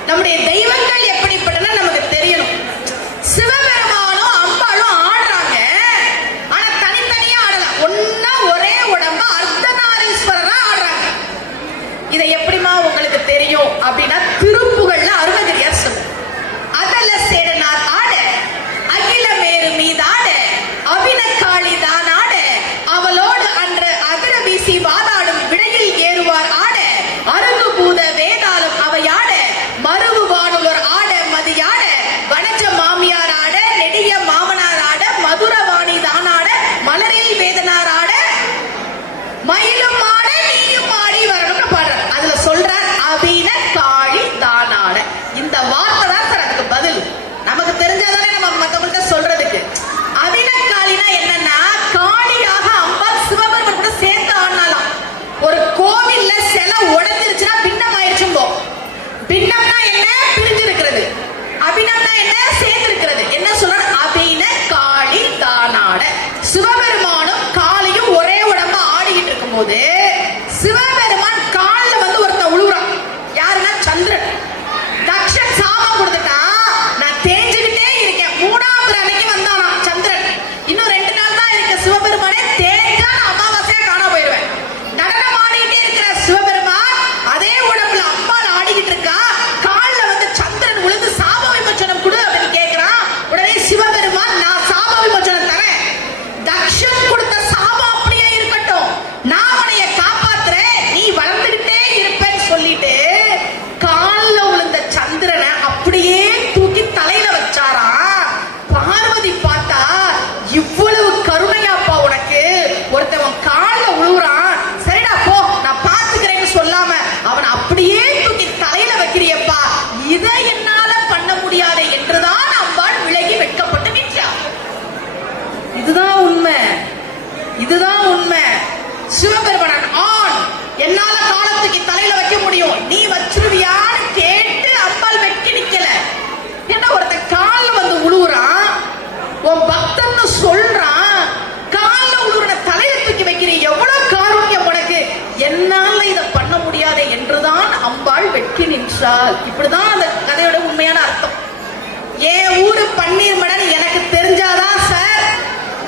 நம்முடைய தெய்வங்கள் எப்படிப்பட்டன நமக்கு தெரியணும். சிவபெருமானும் அம்பாளும் ஆடுறாங்க, ஆனா தனித்தனியா ஆடல, ஒன்னா ஒரே உடம்ப அர்த்தநாரீஸ்வரரா ஆடுறாங்க. இதை எப்படிமா உங்களுக்கு தெரியும் அப்படின்னா, திருப்புகள்ல அருணகிரியார் சொல்லுங்க, அதல்ல சேடனார் ஆட, அகில மேரு மீதாட, அபினக்காளி தான் ஆட, அவளோடு அன்று அதிர வீசி வாதாடும் விடையில் ஏறுவார் ஆட, அருகு பூத வேதாளம் அவையாட, மருவு வானுவர் ஆட மதியாட, வனஜ மாமியார் ஆட, நெடிய மாமனார் ஆட, மதுரவாணி தான் ஆட, மலரில் வேதனார் ஆட, மயிலும் ஆட, நீயும் ஆடி வரணும்னு பாடுற. அதுல சொல்றார் அபின காளி தானாட. இந்த வார்த்தை தான் சார் அதுக்கு பதில். நமக்கு தெரிஞ்சாதானே நம்ம மத்தவங்கள்ட்ட சொல்றதுக்கு. அபின காளினா என்னன்னா, காளியாக அம்பாள் சிவபெருமான் கூட சேர்த்து ஆடினாலாம். ஒரு கோவில்ல சிலை உடைஞ்சிருச்சுன்னா பின்னம் ஆயிடுச்சும்போ. பின்னம்னா என்ன? பிரிஞ்சிருக்கிறது. அபினம்னா என்ன? சேர்ந்திருக்கிறது. என்ன சொல்ற? அபின காளி தானாட. சிவபெருமானும் காளியும் ஒரே உடம்பா ஆடிக்கிட்டு இருக்கும் போது சிவபெருமான் கால்ல வந்து ஒருத்தன் உழுவுறான். யாருன்னா சந்திரன். தக்ஷன் சாபம் கொடுத்துட்டா, நான் தேஞ்சுக்கிட்டே இருக்கேன். மூணாவது அன்னைக்கு வந்தானா சந்திரன். இன்னும் 2 நாள் தான் இருக்கு. சிவபெருமானே தேஞ்சா நான் அமாவாசையா காண போயிடுவேன். நடனம் ஆடிக்கிட்டே இருக்கிற சிவபெருமான் அதே உடம்புல அம்பாள் ஆடிக்கிட்டு இருக்கா. கால்ல வந்து சந்திரன் உழுந்து சாப விமோசனம் கொடு அப்படின்னு கேட்கிறான். உடனே சிவபெருமான், நான் சாப விமோசனம் தரேன், தக்ஷன் கொடுத்த சாபம் அப்படியே இருக்கட்டும், நான் உன்னைய காப்பாத்துறேன், நீ வளர்ந்துகிட்டே இருப்பேன்னு சொல்லிட்டு கால்ல விழுந்த சந்திரனை அப்படியே தூக்கி தலையில வச்சாரா. பார்வதி பார்த்தா, இவ்வளவு கருணையாப்பா உனக்கு, ஒருத்தவன் கால்ல உழுவுறான், சரிடா போ நான் பாத்துக்கிறேன்னு சொல்லாம அவன் அப்படியே தூக்கி தலையில வைக்கிறியப்பா, இதை என்னால பண்ண முடியாது என்றுதான் அம்பாள் விலகி வெட்கப்பட்டு நின்றார். இதுதான் உண்மை, இதுதான் உண்மை. சிவபெருமான் ஆண், என்னால காலத்துக்கு தலையில வைக்க முடியும், நீ வச்சிருவியான்னு கேட்டு அம்பாள் வெட்டி நிக்கல. ஏன்னா ஒருத்தன் கால்ல வந்து உழுவுறான், உன் பக்தன்னு சொல்றான், கால்ல உழுவுற தலையில தூக்கி வைக்கிற, எவ்வளவு காருண்யம் உனக்கு, என்னால இதை பண்ண முடியாது என்றுதான் அம்பாள் வெட்டி நின்றாள். இப்படிதான் அந்த கதையோட உண்மையான அர்த்தம். என் ஊரு பன்னீர் மடன் எனக்கு தெரிஞ்சாதான் சார்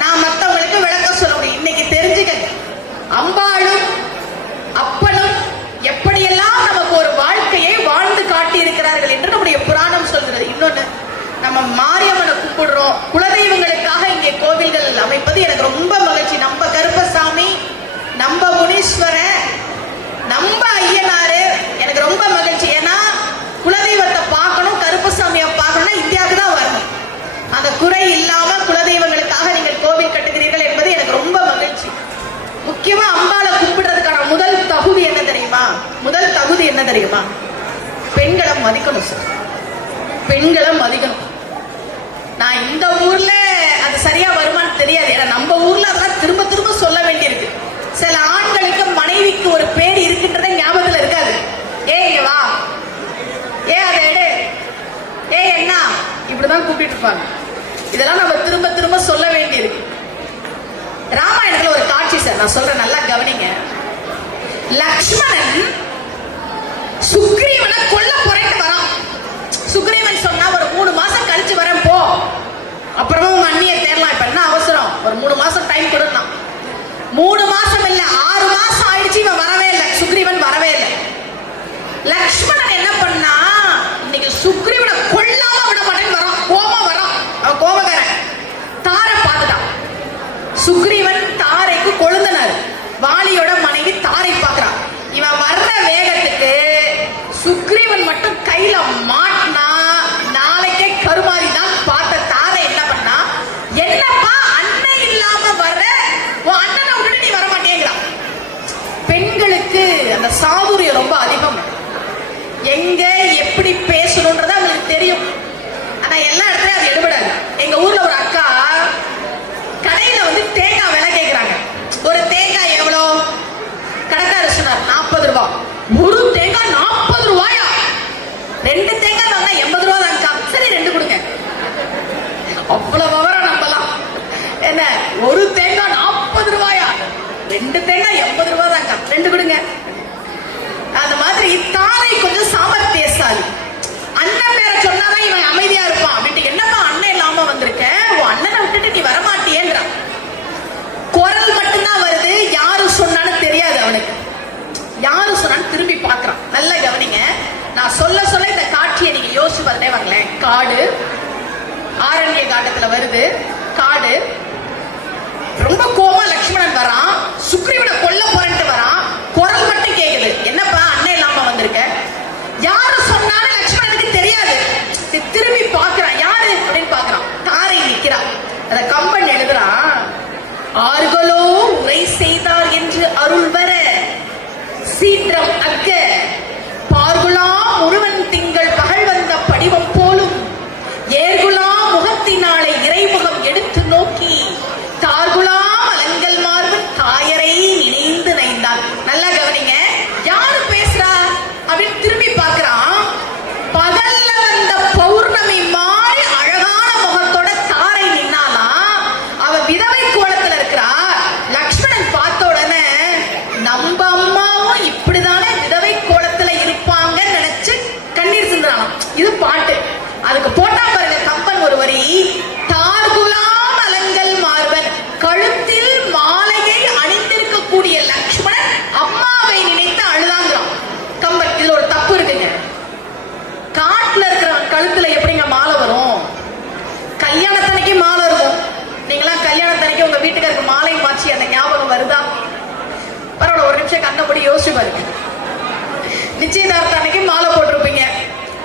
நான் மத்தவங்களுக்கு விளக்கம் சொல்ல முடியும். இன்னைக்கு தெரிஞ்சுக்க, அம்பாளும் அப்பனும் எப்படியெல்லாம் நமக்கு ஒரு வாழ்க்கையை வாழ்ந்து காட்டி இருக்கிறார்கள் என்று நம்முடைய புராணம் சொல்கிறது. இன்னொன்னு, நம்ம மாரியம்மனை கும்பிடுறோம், குலதெய்வங்களுக்காக இங்கே கோவில்கள் அமைப்பது எனக்கு ரொம்ப மகிழ்ச்சி. நம்ம கருப்பசாமி, நம்ம முனீஸ்வரன், நம்ம ஐயனாரு, எனக்கு ரொம்ப மகிழ்ச்சி. ஏன்னா குலதெய்வத்தை பார்க்கணும், கருப்பசாமியை பார்க்கணும்னா இந்தியாவுக்கு தான் வரணும். அந்த குறை இல்லாம குலதெய்வங்களுக்காக நீங்கள் கோவில் கட்டுகிறீர்கள் என்பது எனக்கு ரொம்ப மகிழ்ச்சி. முக்கியமா அம்பாளை கும்பிடுறதுக்கான முதல் தகுதி என்ன தெரியுமா? முதல் தகுதி என்ன தெரியுமா? பெண்களை மதிக்கணும் சார், பெண்களை மதிக்கணும். நான் இந்த ஊர்ல அது சரியா வருமானு தெரியாது, ஏன்னா நம்ம ஊர்ல அதெல்லாம் திரும்ப திரும்ப சொல்ல வேண்டியிருக்கு. சில ஆண்களுக்கு மனைவிக்கு ஒரு பேர் இருக்கின்றதே ஞாபகத்துல இருக்காது. ஏ இங்க வா, ஏ அதை எடு, ஏ என்ன, இப்படிதான் கூப்பிட்டு இருப்பாங்க. இதெல்லாம் நம்ம திரும்ப திரும்ப சொல்ல வேண்டியிருக்கு. ராமாயணத்துல ஒரு காட்சி சார், நான் சொல்றேன், நல்லா கவனிங்க. லக்ஷ்மணன் சுக்ரீவனை கொல்ல புறட்டு வரான். சுக்ரீவன் சொன்னா, ஒரு 3 மாசம் கழிச்சு வரேன் போ, அப்புறமா உங்க அண்ணியை தேடலாம், இப்ப என்ன அவசரம், ஒரு 3 மாசம் டைம் கொடுனா. 3 மாசம் இல்ல, 6 மாசம் ஆயிடுச்சு, இவன் வரவே இல்லை, சுக்ரீவன் வரவே இல்லை. லக்ஷ்மணன் என்ன பண்ணா, இன்னைக்கு சுக்ரீவனை கொல்லாம விட மாட்டேன்னு வரான், கோபம் வரான், அவன் கோபக்காரன். தாரை பார்த்துட்டான். சுக்ரீவன் தாரைக்கு கொழுந்தனர், வாலியோட மனைவி தாரை பார்க்கிறான். இவன் வர்ற வேகத்துக்கு சுக்ரீவன் மட்டும் கையில மாட்டினா நாளைக்கே கருமாதி தான் பார்த்த தாரை என்ன பண்ணா, என்னப்பா அண்ணன் இல்லாம வர்ற, உன் அண்ணனை விட்டுட்டு நீ வர மாட்டேங்கிறான். பெண்களுக்கு அந்த சாதுரியம் ரொம்ப அதிகம். எங்க எப்படி பேசணும்ன்றது அவங்களுக்கு தெரியும். ஆனா எல்லா இடத்துலயும் அது எடுபடாது. எங்க ஊர்ல ஒரு அக்கா கடையில வந்து தேங்காய் விலை கேட்கிறாங்க. ஒரு தேங்காய் எவ்வளோ? கடைக்காரர் சொன்னார் 40 ரூபாய். ஒரு தேங்காய் 40 ரூபாயா? 2 தேங்காய் தாங்க 80 ரூபா தான்க்கா. சரி 2 கொடுங்க. அவ்வளவு விவரம் நம்பலாம். என்ன, ஒரு தேங்காய் 40 ரூபாயா? 2 தேங்காய் 80 ரூபா தான்க்கா, 2 கொடுங்க. அந்த மாதிரி தாரை கொஞ்சம் சாமர்த்தியசாலி. அதே வாங்களேன். காடு, ஆரண்ய காட்டத்துல வருது. காடு ரொம்ப கோவமா லக்ஷ்மணன் வரான். சுக்ரீவனை கொல்ல போறேன்ட்டு வரான். குரல் மட்டும் கேக்குது, என்னப்பா அண்ணன் இல்லாம வந்திருக்க? யாரு சொன்னாலும் லக்ஷ்மணனுக்கு தெரியாது. திரும்பி பாக்குறான், யாரு அப்படின்னு பாக்குறான். தாரை நிக்கிறான். அத கம்பன் எழுதுறான். ஆர்களோ உரை செய்தார் என்று அருள் வர சீற்றம் அக்க பார்குலாம் முழுவன் திங்கள் பகல் வந்த படிவம் போலும் ஏர்குலாம் முகத்தினாலே இறைமுகம் எடுத்து நோக்கி தார்குலாம் அலங்கல் மார்பன் தாயரை நினைந்து நைந்தான். நல்லா கவனிங்க, யாரு பேசுறா அப்படின்னு திரும்பி பார்க்கிறான். பகல்ல வந்த பௌர்ணமி மாதிரி அழகான முகத்தோட தாரை நின்னாலாம். அவ விதவை கோலத்துல இருக்கிறா. லக்ஷ்மணன் பார்த்த உடனே நம்ம அம்மாவும் இப்படிதானே விதவை கோலத்துல இருப்பாங்கன்னு நினைச்சு கண்ணீர் சிந்துறான். இது பாட்டு. அதுக்கு போட்டா பாருங்க கம்பன் ஒரு வரி. தார்குலாம் அலங்கல் மார்பன், கழுத்தில் மாலையை அணிந்திருக்கக்கூடிய லக்ஷ்மணன் அம்மாவை நினைத்து அழுதாங்கிறான் கம்பன். இதுல ஒரு தப்பு இருக்குங்க. காட்டுல இருக்கிற கழுத்துல எப்படிங்க மாலை வரும்? கல்யாணத்தன்னைக்கு மாலை இருக்கும். நீங்களாம் கல்யாணத்தன்னைக்கு உங்க வீட்டுக்காருக்கு மாலை மாற்றி அந்த ஞாபகம் வருதா? பரவாயில்ல, ஒரு நிமிஷம் கண்ணை மூடி யோசிச்சு பாருங்க. நிச்சயதார்த்த அன்னைக்கு மாலை போட்டிருப்பீங்க.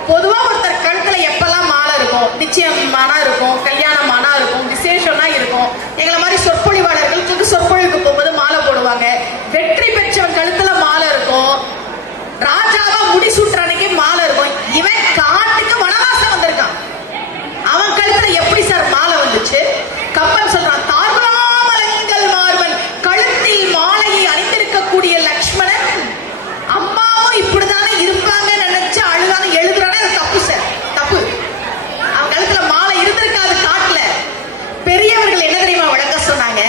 பொதுவா ஒருத்தர் கழுத்துல எப்பெல்லாம் மாலை இருக்கும்? நிச்சயமானா இருக்கும், கல்யாணமானா இருக்கும், விசேஷம்னா இருக்கும். எங்களை மாதிரி சொற்பொழிவாளர்களுக்கு சொற்பொழிவுக்கு போகும்போது மாலை போடுவாங்க. வெற்றி பெற்றவன் கழுத்துல மாலை இருக்கும். ராஜாவா முடிசூட்டுற அன்னைக்கு மாலை இருக்கும். இவன் காட்டுக்கு வனவாசம் வந்திருக்கான். அவன் கழுத்துல எப்படி சார் மாலை வந்துச்சு? கம்பன் சொல்றான், தார்குலாமலங்கல் மார்பன், கழுத்தில் மாலையை அணிந்திருக்கக்கூடிய லக்ஷ்மணன் அம்மாவும் இப்படிதானே இருப்பாங்க நினைச்சு அழுதானு எழுதுறானே. அது தப்பு சார், தப்பு. அவன் கழுத்துல மாலை இருந்திருக்காது காட்டுல. பெரியவர்கள் என்ன தெரியுமா விளக்க சொன்னாங்க?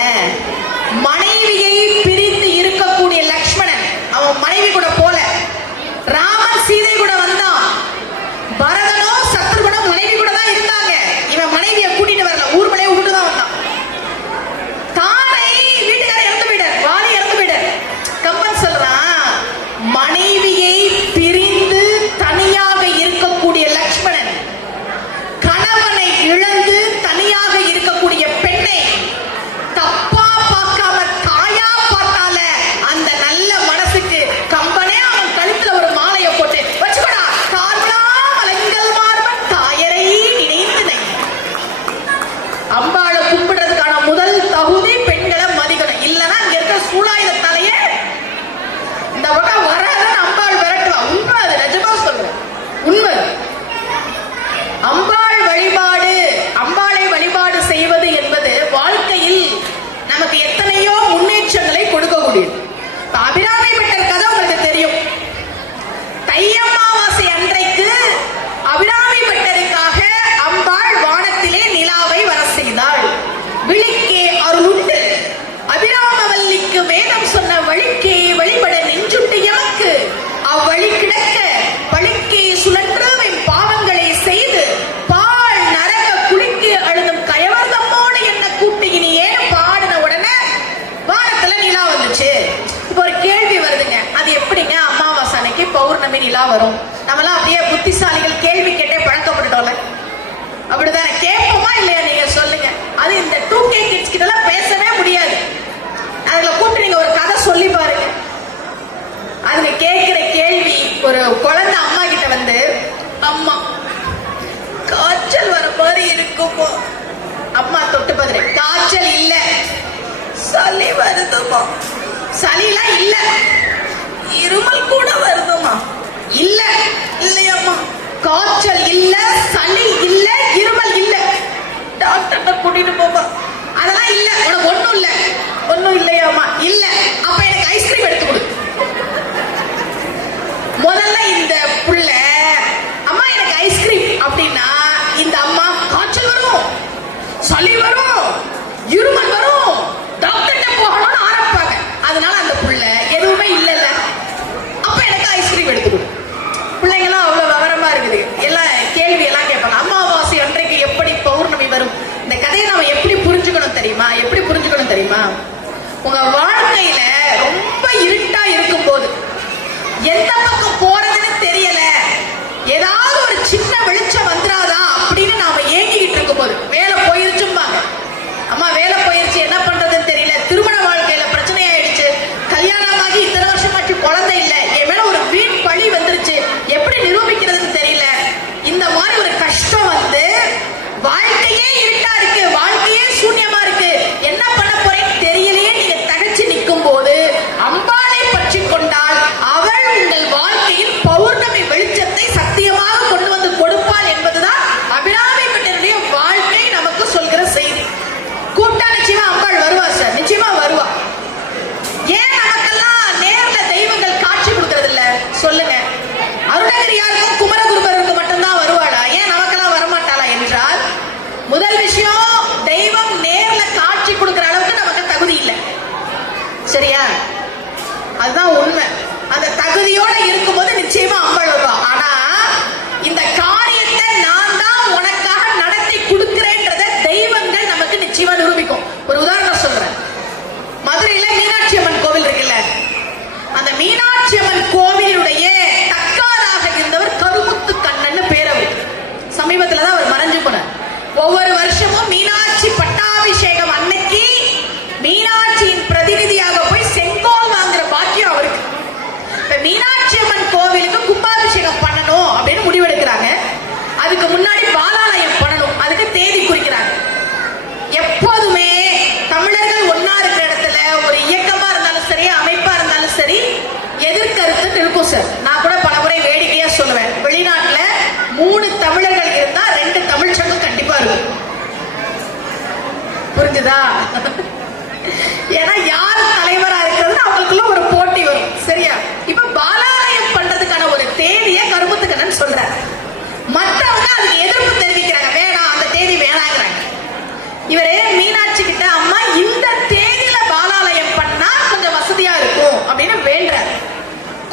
மனைவியை பிரிந்து இருக்கக்கூடிய லக்ஷ்மணன் அவன் மனைவி கூட போல. ராமன் சீதை கூட வந்தான். பரதனோ சத்ருகுணோ மனைவி கூட தான் இருந்தாங்க. இவன் மனைவியை கூட்டிட்டு வரல, ஊர் மனைவி விட்டு தான் வந்தான். தானை வீட்டுக்கார இறந்து போயிட்டார், வாலி இறந்து போயிட்டார். கம்பன் சொல்றான், மனைவியை பிரிந்து தனியாக இருக்கக்கூடிய லக்ஷ்மணன் கணவனை இழந்து தனியாக இருக்கக்கூடிய பெண்ணை தப்பா பார்க்காம தாயா பார்த்தால அந்த நல்ல மனசுக்கு கம்பனே அவன் கழுத்துல ஒரு மாலையை போட்டு வச்சுக்கடா, தார்குலாம் அலங்கல் மார்பன் தாயரை நினைந்து. அம்பாளை கும்பிடுறதுக்கான முதல் தகுதி பெண்களை மதிக்கணும். இல்லைன்னா இங்க இருக்க சூழாயுத தலையே இந்த பக்கம் வராதான் அம்பாள் விரட்டுவா. உண்மை, அது நிஜமா சொல்றேன், உண்மை. அம்பாள் வழிபாடு, அம்பாளை வழிபாடு செய்வது என்பது வாழ்க்கையில் நமக்கு எத்தனையோ முன்னேற்றங்களை கொடுக்கக்கூடியது. அபிராமி பட்டர் கதை உங்களுக்கு தெரியும். தை அமாவாசை அன்றைக்கு அபிராமி பட்டருக்காக அம்பாள் வானத்திலே நிலாவை வர செய்தாள். விழிக்கே அருளுண்டு அபிராமவல்லிக்கு வேதம் சொன்ன வழிக்கே வழிபட நெஞ்சுண்டு எமக்கு அவ்வழி கிடக்க பழிக்கே சுழன்று பாவங்களை செய்து பால் நரக குளிக்கு அழுதும் கயவர்தம்மோடு என்ன கூட்டு இனி ஏன்னு பாடின உடனே வானத்துல நிலா வந்துச்சு. இப்போ ஒரு கேள்வி வருதுங்க, அது எப்படிங்க அமாவாசை அன்னைக்கு பௌர்ணமி நிலா வரும்? நம்மளாம் அப்படியே புத்திசாலிகள் கேள்வி கேட்டே பழக்கப்பட்டுட்டோம்ல, அப்படிதானே? கேட்போமா இல்லையா? நீங்க சொல்லுங்க. அது இந்த 2K கிட்ஸ் கிட்டலாம் பேசவே முடியாது. அதுல கூப்பிட்டு நீங்க ஒரு கதை சொல்லி பாருங்க. அதுங்க கேட்கிற கேள்வி, ஒரு குழந்தை அம்மா கிட்ட வந்து, அம்மா காய்ச்சல் வர மாதிரி இருக்குமோ? அம்மா தொட்டு பதிரு, காய்ச்சல் இல்ல. சளி வருதுமா? சளிலாம் இல்ல. இருமல் கூட வருதுமா? இல்ல. இல்லையம்மா, காய்ச்சல் இல்ல, சளி இல்ல, இருமல் இல்ல. டாக்டர் கூட்டிட்டு போமா? அதெல்லாம் இல்ல. உனக்கு ஒண்ணும் இல்ல. ஒண்ணும் இல்லையாமா? இல்ல. அப்ப எனக்கு ஐஸ்கிரீம் எடுத்து கொடு. முதல்ல இந்த புள்ள அம்மா எனக்கு ஐஸ்கிரீம் அப்படின்னா இந்த அம்மா காய்ச்சல் வரும், சளி வரும், இருமல் வரும், டாக்டர்கிட்ட போகணும்னு ஆரம்பிப்பாங்க. அதனால அந்த புள்ள எதுவுமே இல்லைல்ல, அப்ப எனக்கு ஐஸ்கிரீம் எடுத்து கொடு. பிள்ளைங்களாம் அவ்வளவு விவரமா இருக்குது. எல்லாம் கேள்வி எல்லாம் கேட்பாங்க. அமாவாசை அன்றைக்கு எப்படி பௌர்ணமி வரும்? இந்த கதையை நம்ம எப்படி புரிஞ்சுக்கணும் தெரியுமா? எப்படி புரிஞ்சுக்கணும் தெரியுமா? உங்க வாழ்க்கையில ரொம்ப இருட்டா இருக்கும் போது, எந்த பக்கம் போறதுன்னு தெரியல, ஏதாவது ஒரு சின்ன வெளிச்சம் வந்து முடிவெடுக்கிறாங்க. அதுக்கு முன்னாடி பாலாலயம் பண்ணணும், அதுக்கு தேதி குறிக்கிறாங்க. எப்போதுமே தமிழர்கள் ஒன்னா இருக்கிற இடத்துல ஒரு இயக்கமா இருந்தாலும் சரி, அமைப்பா இருந்தாலும் சரி, எதிர்கருத்து இருக்கும் சார். நான் கூட பல முறை வேடிக்கையா சொல்லுவேன், வெளிநாட்டுல 3 தமிழர்கள் இருந்தா 2 தமிழ் சங்கம் கண்டிப்பா இருக்கும். புரிஞ்சுதா? ஏன்னா யார் தலைவரா இருக்கிறது அவங்களுக்குள்ள ஒரு போட்டி வரும். சரியா? இப்ப பாலாலயம் பண்றதுக்கான ஒரு தேதியை கருமுத்துக்கண்ணன் சொல்றாரு. மற்றவங்க அதுக்கு எதிர்ப்பு தெரிவிக்கிறாங்க, வேணாம் அந்த தேதி வேணாங்கிறாங்க. இவரே மீனாட்சி கிட்ட, அம்மா இந்த தேதியில பாலாலயம் பண்ணா கொஞ்சம் வசதியா இருக்கும் அப்படின்னு வேண்டார்.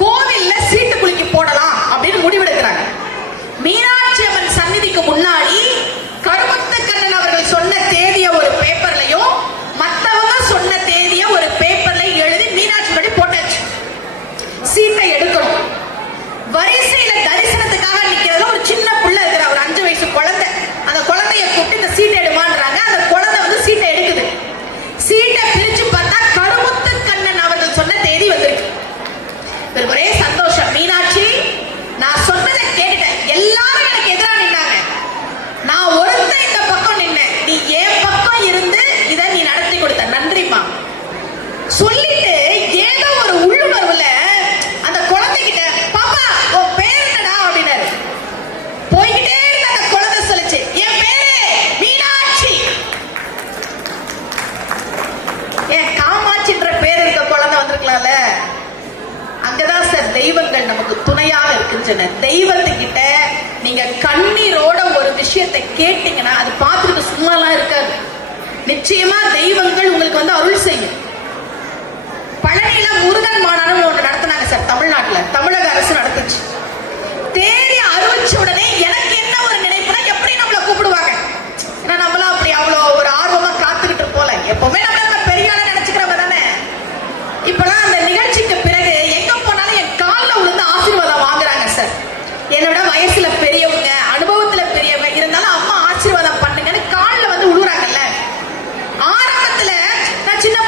கோவில்ல சீட்டு குலுக்கி போடலாம் அப்படின்னு முடிவெடுக்கிறாங்க. மீனாட்சி அம்மன் சந்நிதிக்கு முன்னாடி கருமுத்துக்கண்ணன் அவர்கள் சொன்ன தேதியை ஒரு பேப்பர்லயும் மற்றவங்க சொன்ன தேதியை ஒரு பேப்பர்ல எழுதி மீனாட்சி படி போட்டாச்சு. சீட்டை எடுக்கணும். வரிசையில தரிசனத்துக்காக நிக்கிறதுல ஒரு சின்ன புள்ள இருக்கிற, ஒரு 5 வயசு குழந்தை. அந்த குழந்தைய கூப்பிட்டு இந்த சீட்டை எடுமான்றாங்க. அந்த குழந்தை வந்து சீட்டை எடுக்குது. சீட்டை பிரிச்சு பார்த்தா கருமுத்துக்கண்ணன் அவர்கள் சொன்ன தேதி வந்திருக்கு. ஒரே சந்தோஷம். மீனாட்சி, நான் சொன்னதை கேட்டுட்டேன். எல்லாரும் எனக்கு எதிராக நின்னாங்க, நான் ஒருத்தன் இந்த பக்கம் நின்னேன், நீ என் பக்கம் இருந்து இதை நீ நடத்தி கொடுத்த, நன்றிமா சொல்லிட்டு ஏதோ ஒரு உள்ளுணர்வுல அந்த குழந்தைகிட்ட, பாப்பா உன் பேர் என்னடா அப்படின்னாரு. போய்கிட்டே இருந்த அந்த குழந்தை சொல்லுச்சு, என் பேரு மீனாட்சி. ஏன் காமாட்சின்ற பேர் இருக்க குழந்தை வந்திருக்கலாம்ல. அங்கதான் சார் தெய்வங்கள் நமக்கு துணையாக இருக்கின்றன. தெய்வத்துக்கிட்ட நீங்க கண்ணீரோட ஒரு விஷயத்தை கேட்டீங்கன்னா அது பார்த்துட்டு சும்மாலாம் இருக்காது. நிச்சயமா தெய்வங்கள் உங்களுக்கு வந்து அருள் செய்யும். பழனியில முருகன் மாநாடு ஒன்று நடத்தினாங்க சார். தமிழ்நாட்டுல தமிழக அரசு நடத்துச்சு. தேடி அறிவிச்ச உடனே எனக்கு என்ன ஒரு நினைப்புனா, எப்படி நம்மள கூப்பிடுவாங்க, ஏன்னா நம்மளாம் அப்படி அவ்வளவு ஒரு ஆர்வமா காத்துக்கிட்டு போல. எப்பவுமே நம்ம பெரிய ஆள நினைச்சுக்கிறவங்க தானே. இப்பெல்லாம் அந்த நிகழ்ச்சிக்கு பிறகு எங்க போனாலும் என் காலில் விழுந்து ஆசீர்வாதம் வாங்குறாங்க சார். என்னோட வயசுல பெரியவங்க, அனுபவத்துல பெரியவங்க இருந்தாலும் அம்மா ஆசீர்வாதம் பண்ணுங்கன்னு காலில் வந்து விழுறாங்கல்ல. ஆரம்பத்துல நான் சின்ன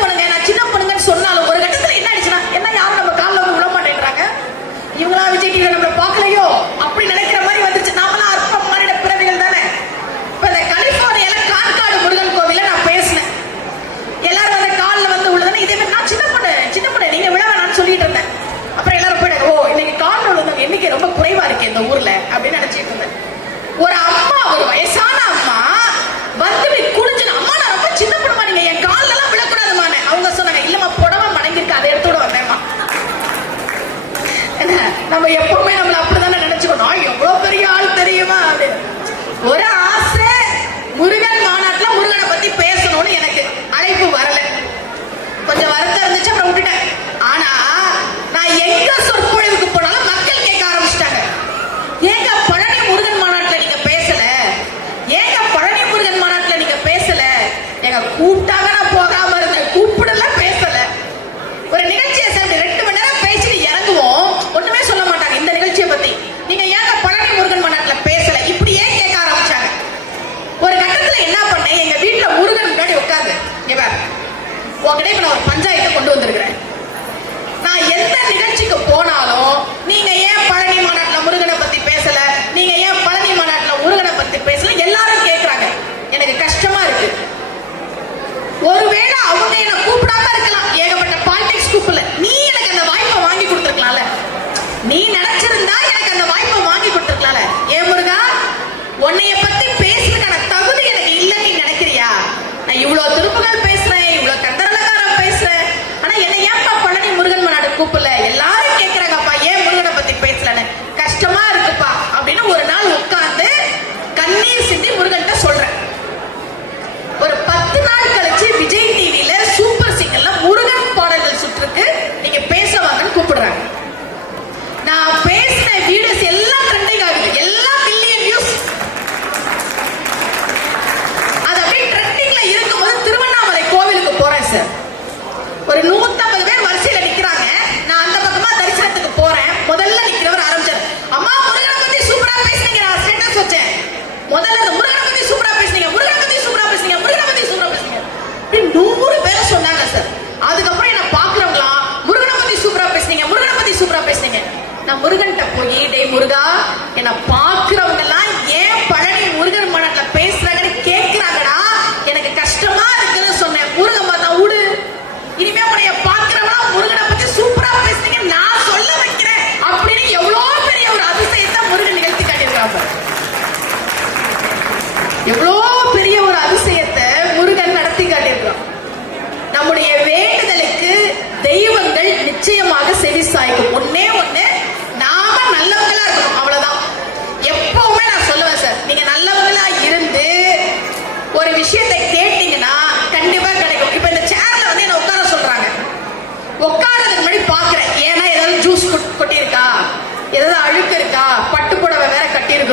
பொண்ணுங்கன்னு சொன்னாலும் ஒரு கட்டத்துல என்ன ஆயிடுச்சுன்னா, என்ன யாரும் நம்ம காலில் வந்து விழ மாட்டேன்றாங்க, இவங்களா விஜய் டிவில நம்மள பார்க்கலையோ அப்படி நினைக்கிற மாதிரி வந்துருச்சு. நாமெல்லாம் அற்ப மாறிட பிறவிகள் தானே. இப்ப இந்த கலிபோர்னியால கான்காடு முருகன் கோவில நான் பேசினேன். எல்லாரும் வந்து காலில் வந்து உள்ளதுன்னு இதே மாதிரி நான் சின்ன பொண்ணு நீங்க விழ வேணாம்னு சொல்லிட்டு இருந்தேன். அப்புறம் எல்லாரும் போயிட்டு, ஓ இன்னைக்கு காலில் உள்ளவங்க எண்ணிக்கை ரொம்ப குறைவா இருக்கு இந்த ஊர்ல அப்படின்னு நினைச்சிட்டு இருந்தேன். ஒரு அம்மா, ஒரு வயசான அம்மா வந்து குடிச்சு, அம்மா நான் ரொம்ப சின்ன பொண்ணுமா, நீங்க என் காலில் எல்லாம் விழக்கூடாதுமானே. அவங்க சொன்னாங்க, இல்லம்மா புடவை மடங்கிருக்கு, அதை எடுத்துட வந்தேம்மா. நம்ம எப்பவுமே நம்மள அப்படிதானே நினைச்சுக்கணும், எவ்வளவு பெரிய ஆள் தெரியுமா அப்படின்னு. ஒரு ஆசை, முருகன் மாநாட்டுல முருகனை பத்தி பேசணும்னு எனக்கு அழைப்பு வரல. கொஞ்சம் வருத்தம் இருந்துச்சு, அப்புறம் விட்டுட்டேன். ஆனா நான் எங்க சொற்பொழிவுக்கு போனாலும் மக்கள் கேட்க ஆரம்பிச்சிட்டாங்க, ஏங்க பழனி முருகன் மாநாட்டுல நீங்க பேசல, ஏங்க பழனி முருகன் மாநாட்டுல நீங்க பேசல, எங்க கூப்பிட்டாங்க நான் போகாம இருந்தேன், கூப்பிடல பேசல. ஒரு நிகழ்ச்சியை சேர்ந்து 2 மணி நேரம் பேசிட்டு இறங்குவோம், ஒண்ணுமே சொல்ல மாட்டாங்க இந்த நிகழ்ச்சியை பத்தி. நீங்க ஏங்க பழனி முருகன் மாநாட்டுல பேசல, இப்படி ஏன் கேட்க ஆரம்பிச்சாங்க. ஒரு கட்டத்துல என்ன பண்ணேன், எங்க வீட்டுல முருகன் முன்னாடி உட்கார்ந்து, உங்ககிட்ட இப்ப நான் ஒரு பஞ்சாயத்தை கொண்டு வந்திருக்கிறேன். நான் எந்த நிகழ்ச்சிக்கு போனாலும் நீங்க ஏன் பழனி மாநாட்டுல முருகனை பத்தி பேசல, நீங்க ஏன் பழனி மாநாட்டுல முருகனை பத்தி பேசல, எல்லாரும் கேட்கறாங்க. எனக்கு கஷ்டமா இருக்கு. ஒருவேளை அவங்க என்ன கூப்பிடாம இருக்கலாம், ஏகப்பட்ட பாலிடிக்ஸ் கூப்பிடல, நீ எனக்கு அந்த வாய்ப்பை வாங்கி கொடுத்துருக்கலாம்ல, நீ நினைச்சிருந்தா எனக்கு அந்த வாய்ப்பை வாங்கி கொடுத்துருக்கலாம்ல. ஏன் முருகா, உன்னைய பத்தி பேசுறதுக்கான தகுதி எனக்கு இல்லைன்னு நீ நினைக்கிறியா? நான் இவ்வளவு திருப்புகள் பேசுறேன், இவ்வளவு கந்தரலகாரம் பேசுறேன், ஆனா என்ன ஏன்பா பழனி முருகன் மாநாடு கூப்பிடல? எல்லாரும் கேட்கறாங்கப்பா, ஏன் முருகனை பத்தி பேசலன்னு. கஷ்டமா இருக்குப்பா அப்படின்னு ஒரு நாள் உட்கார்ந்து கண்ணீர் சிந்தி முருகன்ட்ட சொல்றேன். ஒரு 10 நாள் கழிச்சு விஜய் டிவில சூப்பர் சிங்கர்ல முருகன் பாடல்கள் சுற்றுக்கு நீங்க பேச வாங்கன்னு கூப்பிடுறாங்க. நான் பேசின வீடியோஸ் எல்லாம் ட்ரெண்டிங் ஆகுது, எல்லாம் மில்லியன் வியூஸ். அது அப்படியே ட்ரெண்டிங்ல இருக்கும்போது திருவண்ணாமலை கோவிலுக்கு போறேன் சார். ஒரு 150 பேர் வரிசையில நிக்கிறாங்க. நான் அந்த பக்கமா தரிசனத்துக்கு போறேன். முதல்ல நிக்கிறவர் ஆரம்பிச்சார், அம்மா முருகனை பத்தி சூப்பரா பேசுனீங்க, நான் ஸ்டேட்டஸ் வச்சேன். முதல்ல முருகனை பத்தி சூப்பரா பேசுனீங்க, முருகனை பத்தி சூப்பரா பேசுனீங்க, முருகனை பத்தி சூப்பரா பேசுனீங்க. 100 பேர் சொன்னாங்க சார். அதுக்கப்புறம் என்ன பாக்குறவங்களா, முருகனை பத்தி சூப்பரா பேசுனீங்க, முருகனை பத்தி சூப்பரா பேசுனீங்க. நான் முருகன்ட்ட போய், டேய் முருகா, என்ன பார்க்க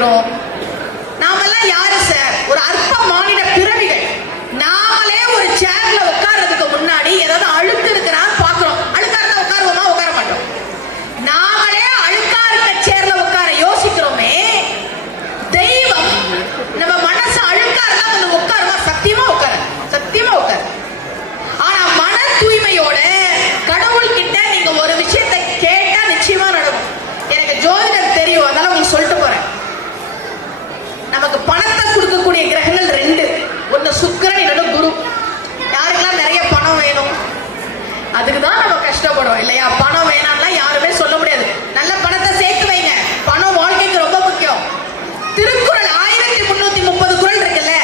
இருக்கிறோம். நாமெல்லாம் யாரு சார்? ஒரு அற்ப மானிட பிறவிகள். நாமளே ஒரு சேர்ல உட்கார்றதுக்கு முன்னாடி ஏதாவது அழுக்கு இருக்கிறான்னு பாக்குறோம். அழுக்கா இருந்தா உட்காருவோமா? உட்கார மாட்டோம். நாமளே அழுக்கா இருக்க சேர்ல உட்கார யோசிக்கிறோமே. தெய்வம் நம்ம மனசு அழுக்கா இருந்தா வந்து உட்காருமா? சத்தியமா உட்கார, சத்தியமா உட்கார. ஆனா மன தூய்மையோட கடவுள் கிட்ட நீங்க ஒரு விஷயத்தை கேட்டா நிச்சயமா நடக்கும். எனக்கு ஜோதிடம் தெரியும், அதனால உங்களுக்கு சொல்லிட்டு போறேன். நமக்கு பணத்தை கொடுக்கக்கூடிய கிரகங்கள் 2. ஒன்னு சுக்கிரன், இன்னொன்னு குரு. யாருக்கெல்லாம் நிறைய பணம் வேணும்? அதுக்குதான் நம்ம கஷ்டப்படுறோம் இல்லையா? பணம் வேணாம்னா யாருமே சொல்ல முடியாது. நல்ல பணத்தை சேர்த்து வைங்க. பணம் வாழ்க்கைக்கு ரொம்ப முக்கியம். திருக்குறள் 1330 குறள் இருக்குல்ல,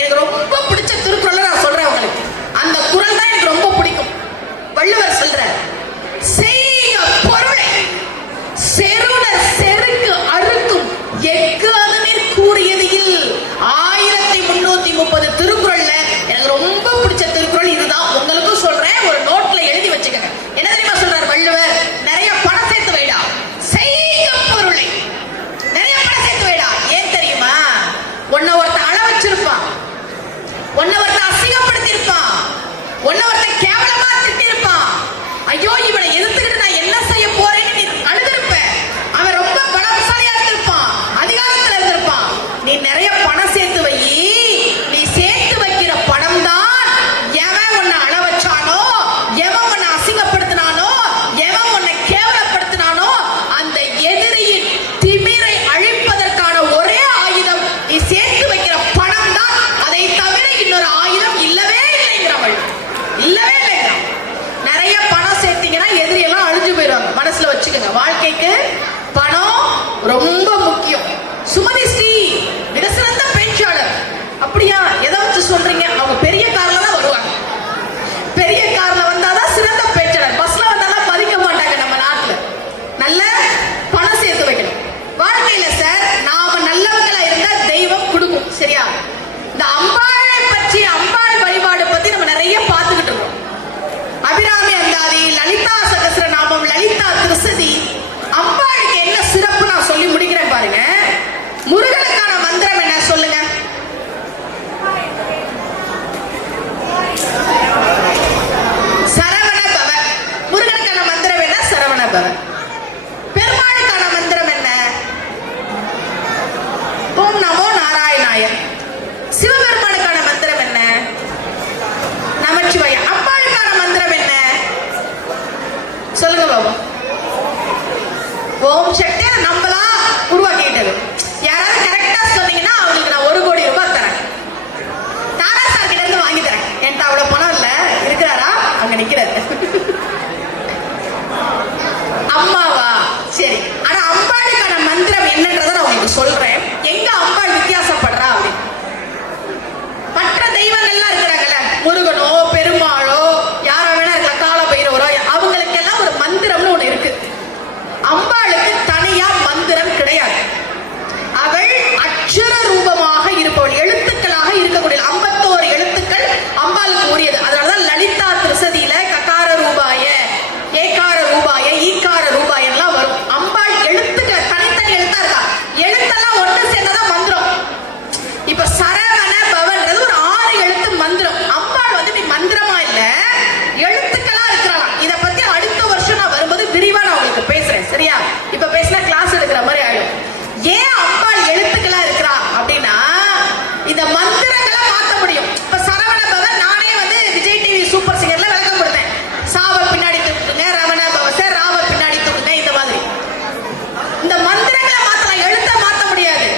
எனக்கு ரொம்ப பிடிச்ச திருக்குறள் நான் சொல்றேன் உங்களுக்கு. அந்த குறள் தான் எனக்கு ரொம்ப பிடிக்கும். வள்ளுவர் சொல்றார், செய்க பொருளை செருணர் செருக்கு அறுக்கும் எஃகு அதனில் கூறியது இல். 1330 திருக்குறள்ல எனக்கு ரொம்ப பிடிச்ச திருக்குறள் இதுதான். உங்களுக்கும் சொல்றேன், ஒரு நோட்ல எழுதி வச்சுக்கங்க. என்ன தெரியுமா சொல்றார் வள்ளுவர்? நிறைய பணம் சேர்த்து வைடா, செய்க பொருளை. நிறைய பணம் சேர்த்து வைடா. ஏன் தெரியுமா? உன்னை ஒருத்த அள வச்சிருப்பான், உன்னை ஒருத்த அசிங்கப்படுத்தி இருப்பான், உன்னை ஒருத்த கேவலமா திட்டிருப்பான். ஐயோ இவனை எதிர்த்துக்கிட்டு நான் என்ன செய்ய போறேன்னு நீ அழுதுருப்ப. அவன் ரொம்ப பலசாலியா இருந்திருப்பான், அதிகாரத்துல இருந்திருப்பான். நீ நிறைய பணம் சேர்த்து வை. நீ சேர்த்து வைக்கிற பணம் தான் எவன் உன்னை அழ வச்சானோ, எவன் உன்னை அசிங்கப்படுத்தினானோ, எவன் உன்னை கேவலப்படுத்தினானோ அந்த எதிரியின் திமிரை அழிப்பதற்கான ஒரே ஆயுதம் நீ சேர்த்து வைக்கிற பணம் தான். அதை தவிர இன்னொரு ஆயுதம் இல்லவே இல்லைங்கிறவள், இல்லவே இல்லைங்கிறான். நிறைய பணம் சேர்த்தீங்கன்னா எதிரியெல்லாம் அழிஞ்சு போயிடுவாங்க. மனசுல வச்சுக்கோங்க. வாழ்க்கைக்கு பணம் ரொம்ப முக்கியம். சுமதி ஸ்ரீ மிக சிறந்த பேச்சாளர். அப்படியா? எதை வச்சு சொல்றீங்க? அவங்க பெரிய கார்ல தான் வருவாங்க. பெரிய கார்ல வந்தாதான் சிறந்த பேச்சாளர். பஸ்ல வந்தாதான் மதிக்க மாட்டாங்க நம்ம நாட்டுல. நல்ல பணம் சேர்த்து வைக்கணும் வாழ்க்கையில சார். நாம நல்லவங்களா இருந்தா தெய்வம் கொடுக்கும். சரியா? இந்த அம்பாளை பற்றி, அம்பாள் வழிபாடு பத்தி நம்ம நிறைய பார்த்துக்கிட்டு இருக்கோம். அபிராமி அந்தாதி, லலிதா சகஸ்ரநாமம், லலிதா திருசதி. அம்பாளுக்கு என்ன சிறப்பு நான் சொல்லி முடிக்கிறேன் பாருங்க. முருகனுக்கான மந்திரம் என்ன சொல்லுங்க? சரவண பவ. முருகனுக்கான மந்திரம் என்ன? சரவண பவ. பெருமாளுக்கான மந்திரம் என்ன? ஓம் நமோ நாராயணாய. சிவபெருமானுக்கான மந்திரம் என்ன? நமச்சிவாய. அம்பாளுக்கான மந்திரம் என்ன? சொல்லுங்க பாபா. ஓம் சக்தி. நம்மளா உருவாக்கிட்டது. யாராவது கரெக்டா சொன்னீங்கன்னா அவங்களுக்கு நான் 1 கோடி ரூபாய் தரேன். தாரா சார் கிட்ட இருந்து வாங்கி தரேன். என்கிட்ட அவ்வளவு பணம் இல்ல. இருக்கிறாரா? அங்க நிக்கிறாரு. அம்மாவா? சரி. ஆனா அம்பாளுக்கான மந்திரம் என்னன்றதை நான் உங்களுக்கு சொல்றேன். எங்க அம்பாள் வித்தியாசப்படுறா அப்படின்னு. மற்ற தெய்வங்கள்லாம் இருக்கிறாங்கல்ல, முருகனோ பெருமாளோ யாரா வேணா இருக்கலாம், கால பைரவரோ, அவங்களுக்கு எல்லாம் ஒரு மந்திரம்னு ஒண்ணு இருக்கு. அம்பாளுக்கு தனியா மந்திரம் கிடையாது. அவள் அக்ஷர ரூபமாக இருப்பவள், எழுத்துக்களாக இருக்கக்கூடிய 51 எழுத்துக்கள் அம்பாளுக்கு உரியது. அதனாலதான் லலிதா திருசதியில ககார ரூபாய, ஏகார ரூபாய, ஈகார ரூபாய எல்லாம் வரும். அம்பாள் எழுத்துக்கள் தனித்தனி எழுத்தா இருக்கா. எழுத்தெல்லாம் ஒன்று சேர்ந்ததான் மந்திரம். இப்ப சரவண பவன்றது ஒரு 6 எழுத்து மந்திரம். அம்பாள் வந்து இப்படி மந்திரமா இல்ல, எழுத்துக்களா இருக்கிறாளாம். இத பத்தி அடுத்த வருஷம் நான் வரும்போது விரிவா நான் உங்களுக்கு பேசுறேன். சரியா? இப்ப பேசினா கிளாஸ் எடுக்கிற மாதிரி ஆயிடும். ஏன் அம்பாள் எழுத்துக்களா இருக்கிறா அப்படின்னா, இந்த மந்திரங்களை மாத்த முடியும். இப்ப சரவண பவன் நானே வந்து விஜய் டிவி சூப்பர் சிங்கர்ல விளக்கம் கொடுத்தேன். சாவ பின்னாடி தூக்குங்க, ரவண பவச ராவ பின்னாடி தூக்குங்க. இந்த மாதிரி இந்த மந்திரங்களை மாத்தலாம், எழுத்த மாத்த முடியாது.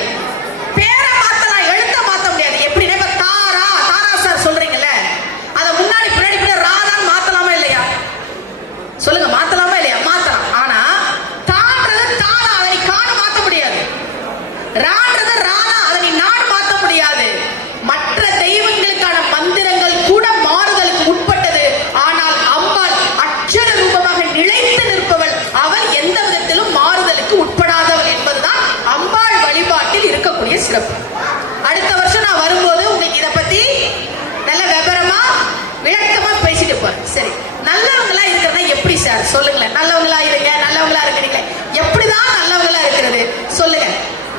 பேரை மாத்தலாம், எழுத்த மாத்த முடியாது. எப்படின்னா இப்ப தாரா, தாரா சார் சொல்றீங்கல்ல, அத முன்னாடி பின்னாடி ராதான் மாத்தலாமா இல்லையா? சொல்லுங்க, மாத்தலாமா இல்லையா? மாத்தலாம். ஆனா தான்றது தானா, அதை நீ காண மாத்த முடியாது. ரான்றது ரானா, அதை நீ நாடு மாத்த முடியாது. மற்ற தெய்வங்களுக்கான மந்திரங்கள் கூட மாறுதலுக்கு உட்பட்டது. ஆனால் அம்பாள் அக்ஷர ரூபமாக நிலைத்து நிற்பவள். அவள் எந்த விதத்திலும் மாறுதலுக்கு உட்படாதவள் என்பதுதான் அம்பாள் வழிபாட்டில் இருக்கக்கூடிய சிறப்பு. அடுத்த வருஷம் நான் வரும்போது உங்களுக்கு இதை பத்தி நல்ல விவரமா விளக்கமா பேசிட்டு போறேன். சரி, நல்லவங்களா இருக்கிறதா எப்படி சார்? சொல்லுங்களேன். நல்லவங்களா இருங்க, நல்லவங்களா இருக்கிறீங்க. எப்படிதான் நல்லவங்களா இருக்கிறது சொல்லுங்க.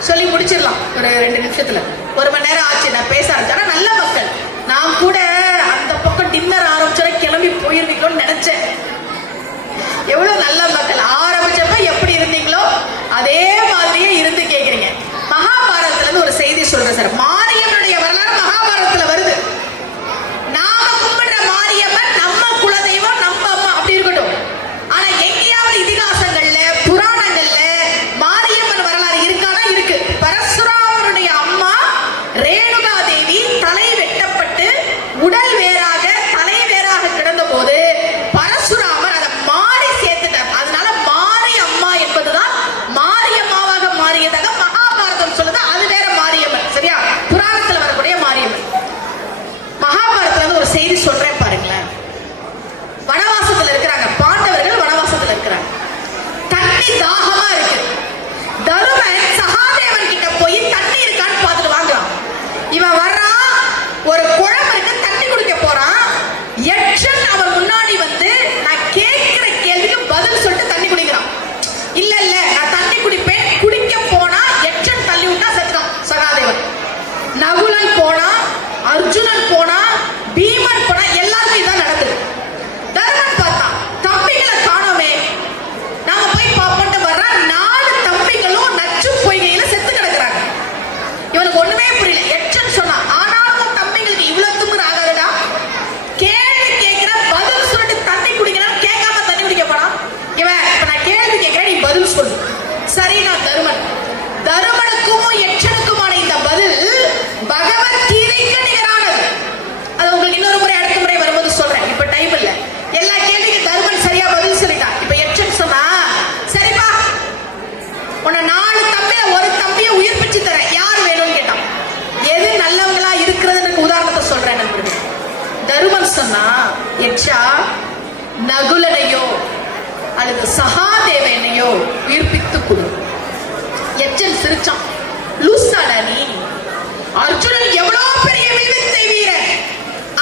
சொல்லி முடி முடிச்சிடலாம் ஒரு 2 நிமிஷத்துல. 1 மணி நேரம் ஆச்சு நான் பேச ஆரம்பிச்சேன். நல்ல மக்கள், நான் கூட அந்த பக்கம் டின்னர் ஆரம்பிச்சா கிளம்பி போயிருவீங்களோன்னு நினைச்சேன். எவ்வளவு நல்ல மக்கள், ஆரம்பிச்சப்ப எப்படி இருந்தீங்களோ அதே மாதிரியே இருந்து கேக்குறீங்க. மகாபாரதத்துல இருந்து ஒரு செய்தி சொல்றேன் சார். மாரியம்மனுடைய வரலாறு மகாபாரதத்துல வருது. நாம கும்பிடுற மாரியம்மன் நம்ம குலதெய்வம், நம்ம அம்மா அப்படி இருக்கட்டும். ஆனா எங்கேயாவது இதிகாசங்கள்ல புராணங்கள்ல மாரியம்மன் வரலாறு இருக்கானா? இருக்கு. பரசுராமனுடைய அம்மா ரேணுகா தேவி தலை வெட்டப்பட்டு உடல் வேறாக தலை வேறாக கிடந்த போது பரசுராமர் அதை மாறி சேர்த்துட்டார். அதனால மாரி அம்மா என்பதுதான் மாரியம்மாவாக மாறியதாக மகாபாரதம் சொல்லுது. அது வேற மாரியம்மன், சரியா? புராணத்துல வரக்கூடிய மாரியம்மன். மகாபாரதத்துல இருந்து ஒரு செய்தி சொல்றேன் பாருங்களேன். வனவாசத்துல இருக்கிறாங்க பாண்டவர்கள், வனவாசத்துல இருக்கிறாங்க. தண்ணி தாகமா இருக்கு. தருமன் சகாதேவன் கிட்ட போய் தண்ணி இருக்கான்னு பார்த்துட்டு வாங்கலாம். இவன் வர்றான், ஒரு குளம் இருக்கு, தண்ணி குடிக்க போறான். யட்சன் அவன் முன்னாடி வந்து நான் கேட்கிற கேள்விக்கு பதில் சொல்லிட்டு தண்ணி குடிக்கிறான். இல்ல இல்ல நான் தண்ணி குடிப்பேன். குடிக்க போனா யட்சன் தள்ளி விட்டா செத்துறான் சகாதேவன். நகுலன் போனா, அர்ஜுனன் போனா, பீமன் போனா, எல்லாருக்கும் இதான் நடக்குது. தர்மன் பார்த்தான், தம்பிகளை காணோமே, நாம போய் பார்ப்போம்ட்டு வர்றா. 4 தம்பிகளும் நச்சு பொய்கையில செத்து கிடக்குறாங்க. இவனுக்கு ஒண்ணுமே புரியல. யட்சன் சொன்னான், ஆனாலும் தம்பிங்களுக்கு இவ்வளவு தும்புற ஆகாதுடா. கேள்வி கேட்கிற பதில் சொல்லிட்டு தண்ணி குடிக்கிறான். கேட்காம தண்ணி குடிக்க போனா இவன். இப்ப நான் கேள்வி கேட்கிறேன், நீ பதில் சொல்லு. சரி, நான் தருமன். தருமனுக்கும் யட்சனுக்குமான இந்த பதில் பகவத்கீதைக்கு நிகரானது. அது உங்களுக்கு இன்னொரு முறை அடுத்த முறை வரும்போது சொல்றேன். இப்ப டைம் இல்ல. எல்லா கேள்விக்கும் தருமன் சரியா பதில் சொல்லிட்டான். இப்ப யட்சன் சொன்னா, சரிப்பா உன்னை 4 தம்பிய ஒரு தம்பிய உயிர்ப்பிச்சு தரேன், யார் வேணும்னு கேட்டான். எது நல்லவங்களா இருக்கிறதுன்னு உதாரணத்தை சொல்றேன் நண்பர்களே. தருமன் சொன்னா, யட்சா நகுலனையோ அல்லது சகாதேவனையோ உயிர்ப்பித்து கொடு. யட்சன் சிரிச்சான். லூசாடா நீ? அர்ஜுனன் எவ்வளவு பெரிய வில்வித்தை வீரன்.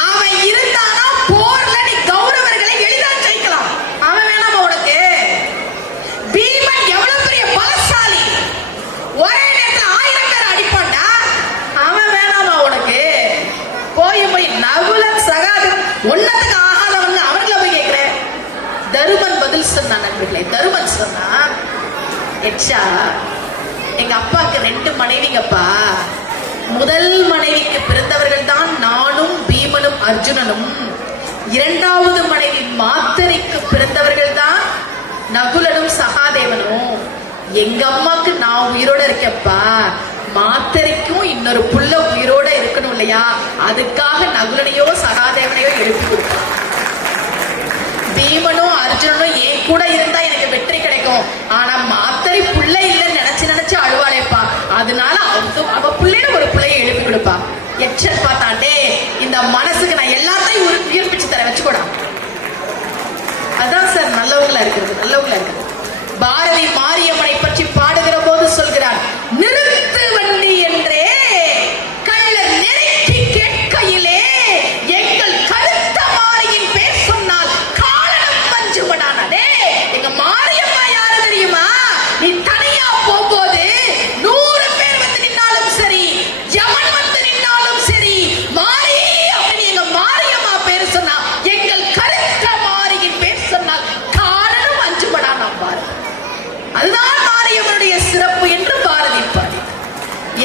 அவன் இருந்தானா போர்ல நீ கௌரவர்களை எளிதா ஜெயிக்கலாம். அவன் வேணாமா உனக்கு? பீமன் எவ்வளவு பெரிய பலசாலி, ஒரே நேரத்தில் 1000 பேர் அடிப்பான்டா. அவன் வேணாமா உனக்கு? போய் நகுலன் சகாதேவன் ஒன்னத்துக்கு ஆகாதவன் அவர்களை போய் கேட்கிறேன். தருமன் பதில் சொன்னான் நண்பர்களே. தருமன் சொன்னா, யட்சா எங்க அப்பாவுக்கு 2 மனைவிங்கப்பா. முதல் மனைவிக்கு பிறந்தவர்கள் தான் நானும் பீமனும் அர்ஜுனனும். 2வது மனைவி மாத்தரிக்கு பிறந்தவர்கள் தான் நகுலனும் சகாதேவனும். எங்க அம்மாக்கு நான் உயிரோட இருக்கேன்ப்பா, மாத்தரிக்கும் இன்னொரு புள்ள உயிரோட இருக்கணும் இல்லையா? அதுக்காக நகுலனையோ சகாதேவனையோ எழுப்பி கொடுக்கலாம். பீமனும் அர்ஜுனனும் என் கூட இருந்தா எனக்கு வெற்றி கிடைக்கும். ஆனா மாத்தரி புள்ள இல்லைன்னு நினைச்சு நினைச்சு அழுவாளேப்பா, அதனால அவ பிள்ளைய ஒரு பிள்ளைய எழுப்பி கொடுப்பா. யட்சன் பார்த்தாண்டே, இந்த மனசுக்கு நான் எல்லாத்தையும் உயிர்ப்பிச்சு தர வச்சுக்கூடா. அதான் சார் நல்லவங்களா இருக்கிறது, நல்லவங்களா இருக்கிறது. பாரதி மாரியம்மனை பற்றி பாடுகிற போது சொல்கிறார், நிறுத்து வண்டி என்றே கள்ளர் நெருக்கி கேட்கையிலே எங்கள் கருத்த மாரியின் பேர் சொன்னால் காரணம் பஞ்சுமடானே. எங்க மாரியம்மா யாரு தெரியுமா? நீ தனியா போகும்போது 100 பேர் வந்து நின்னாலும் சரி, யமன் வந்து நின்னாலும் சரி, மாரி அப்படின்னு எங்க மாரியம்மா பேர் சொன்னா, எங்கள் கருத்த மாரியின் பேர் சொன்னால் காரணம் அஞ்சுமடானா பாரு. அதுதான் மாரியம்மனுடைய சிறப்பு என்று பாரதி பாடி.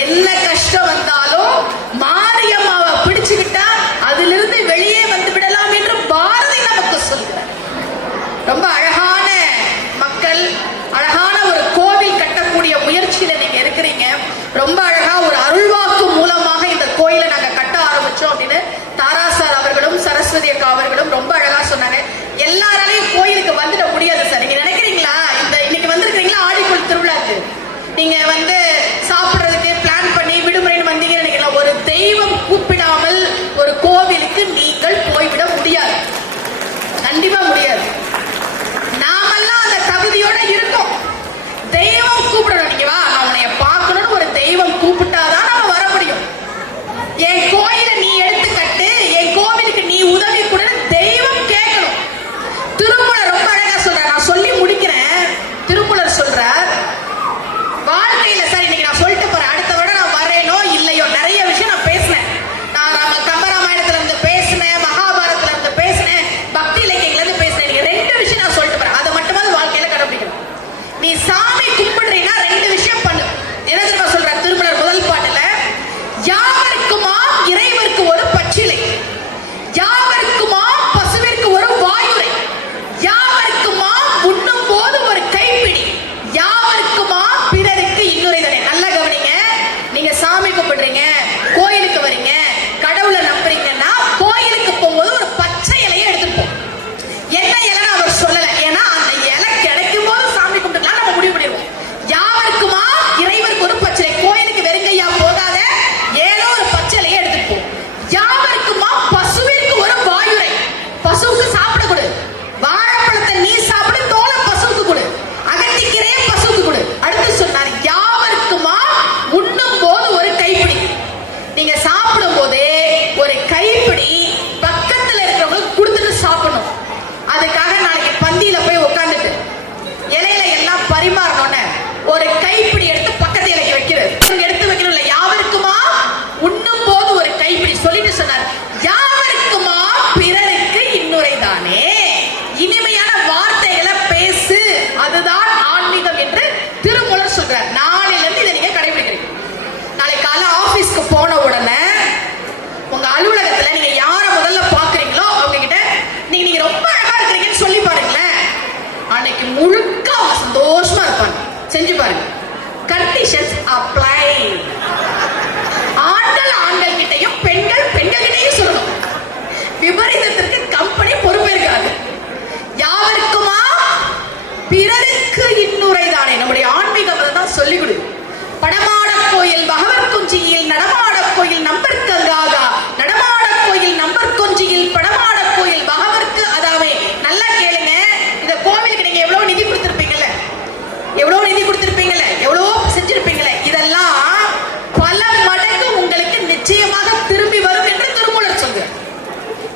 என்ன கஷ்டம் வந்தாலும் மாரியம்மாவை பிடிச்சுக்கிட்டா அதிலிருந்து வெளியே வந்து விடலாம் என்று பாரதி நமக்கு சொல்கிறார். ரொம்ப அழகான மக்கள், அழகான ஒரு கோவில் கட்டக்கூடிய முயற்சியில நீங்க இருக்கிறீங்க. ரொம்ப அழகா ஒரு அருள்வாக்கு மூலமாக இந்த கோயிலை நாங்க கட்ட ஆரம்பிச்சோம் அப்படின்னு தாராசார் அவர்களும் சரஸ்வதி அக்கா அவர்களும் ரொம்ப அழகா சொன்னாங்க. எல்லாராலையும் கோயிலுக்கு வந்துட முடியாது சார். நீங்க நினைக்கிறீங்களா இந்த இன்னைக்கு வந்திருக்கிறீங்களா ஆடிக்குள் திருவிழாக்கு நீங்க வந்து சாப்பிடுறதுக்கு பிளான் பண்ணி விடுமுறைன்னு வந்தீங்கன்னு நினைக்கலாம். ஒரு தெய்வம் கூப்பிடாமல் ஒரு கோவிலுக்கு நீங்கள் போய்விட முடியாது, கண்டிப்பா முடியாது. நாமெல்லாம் அந்த தகுதியோட இருக்கோம். தெய்வம் கூப்பிடணும். நீங்க வா, நான் உன்னைய பார்க்கணும்னு ஒரு தெய்வம் கூப்பிட்டாதான் நம்ம வர முடியும். என் கோயிலை நீ எடுத்து கட்டு, என் கோவிலுக்கு நீ உதவி கூட தெய்வம்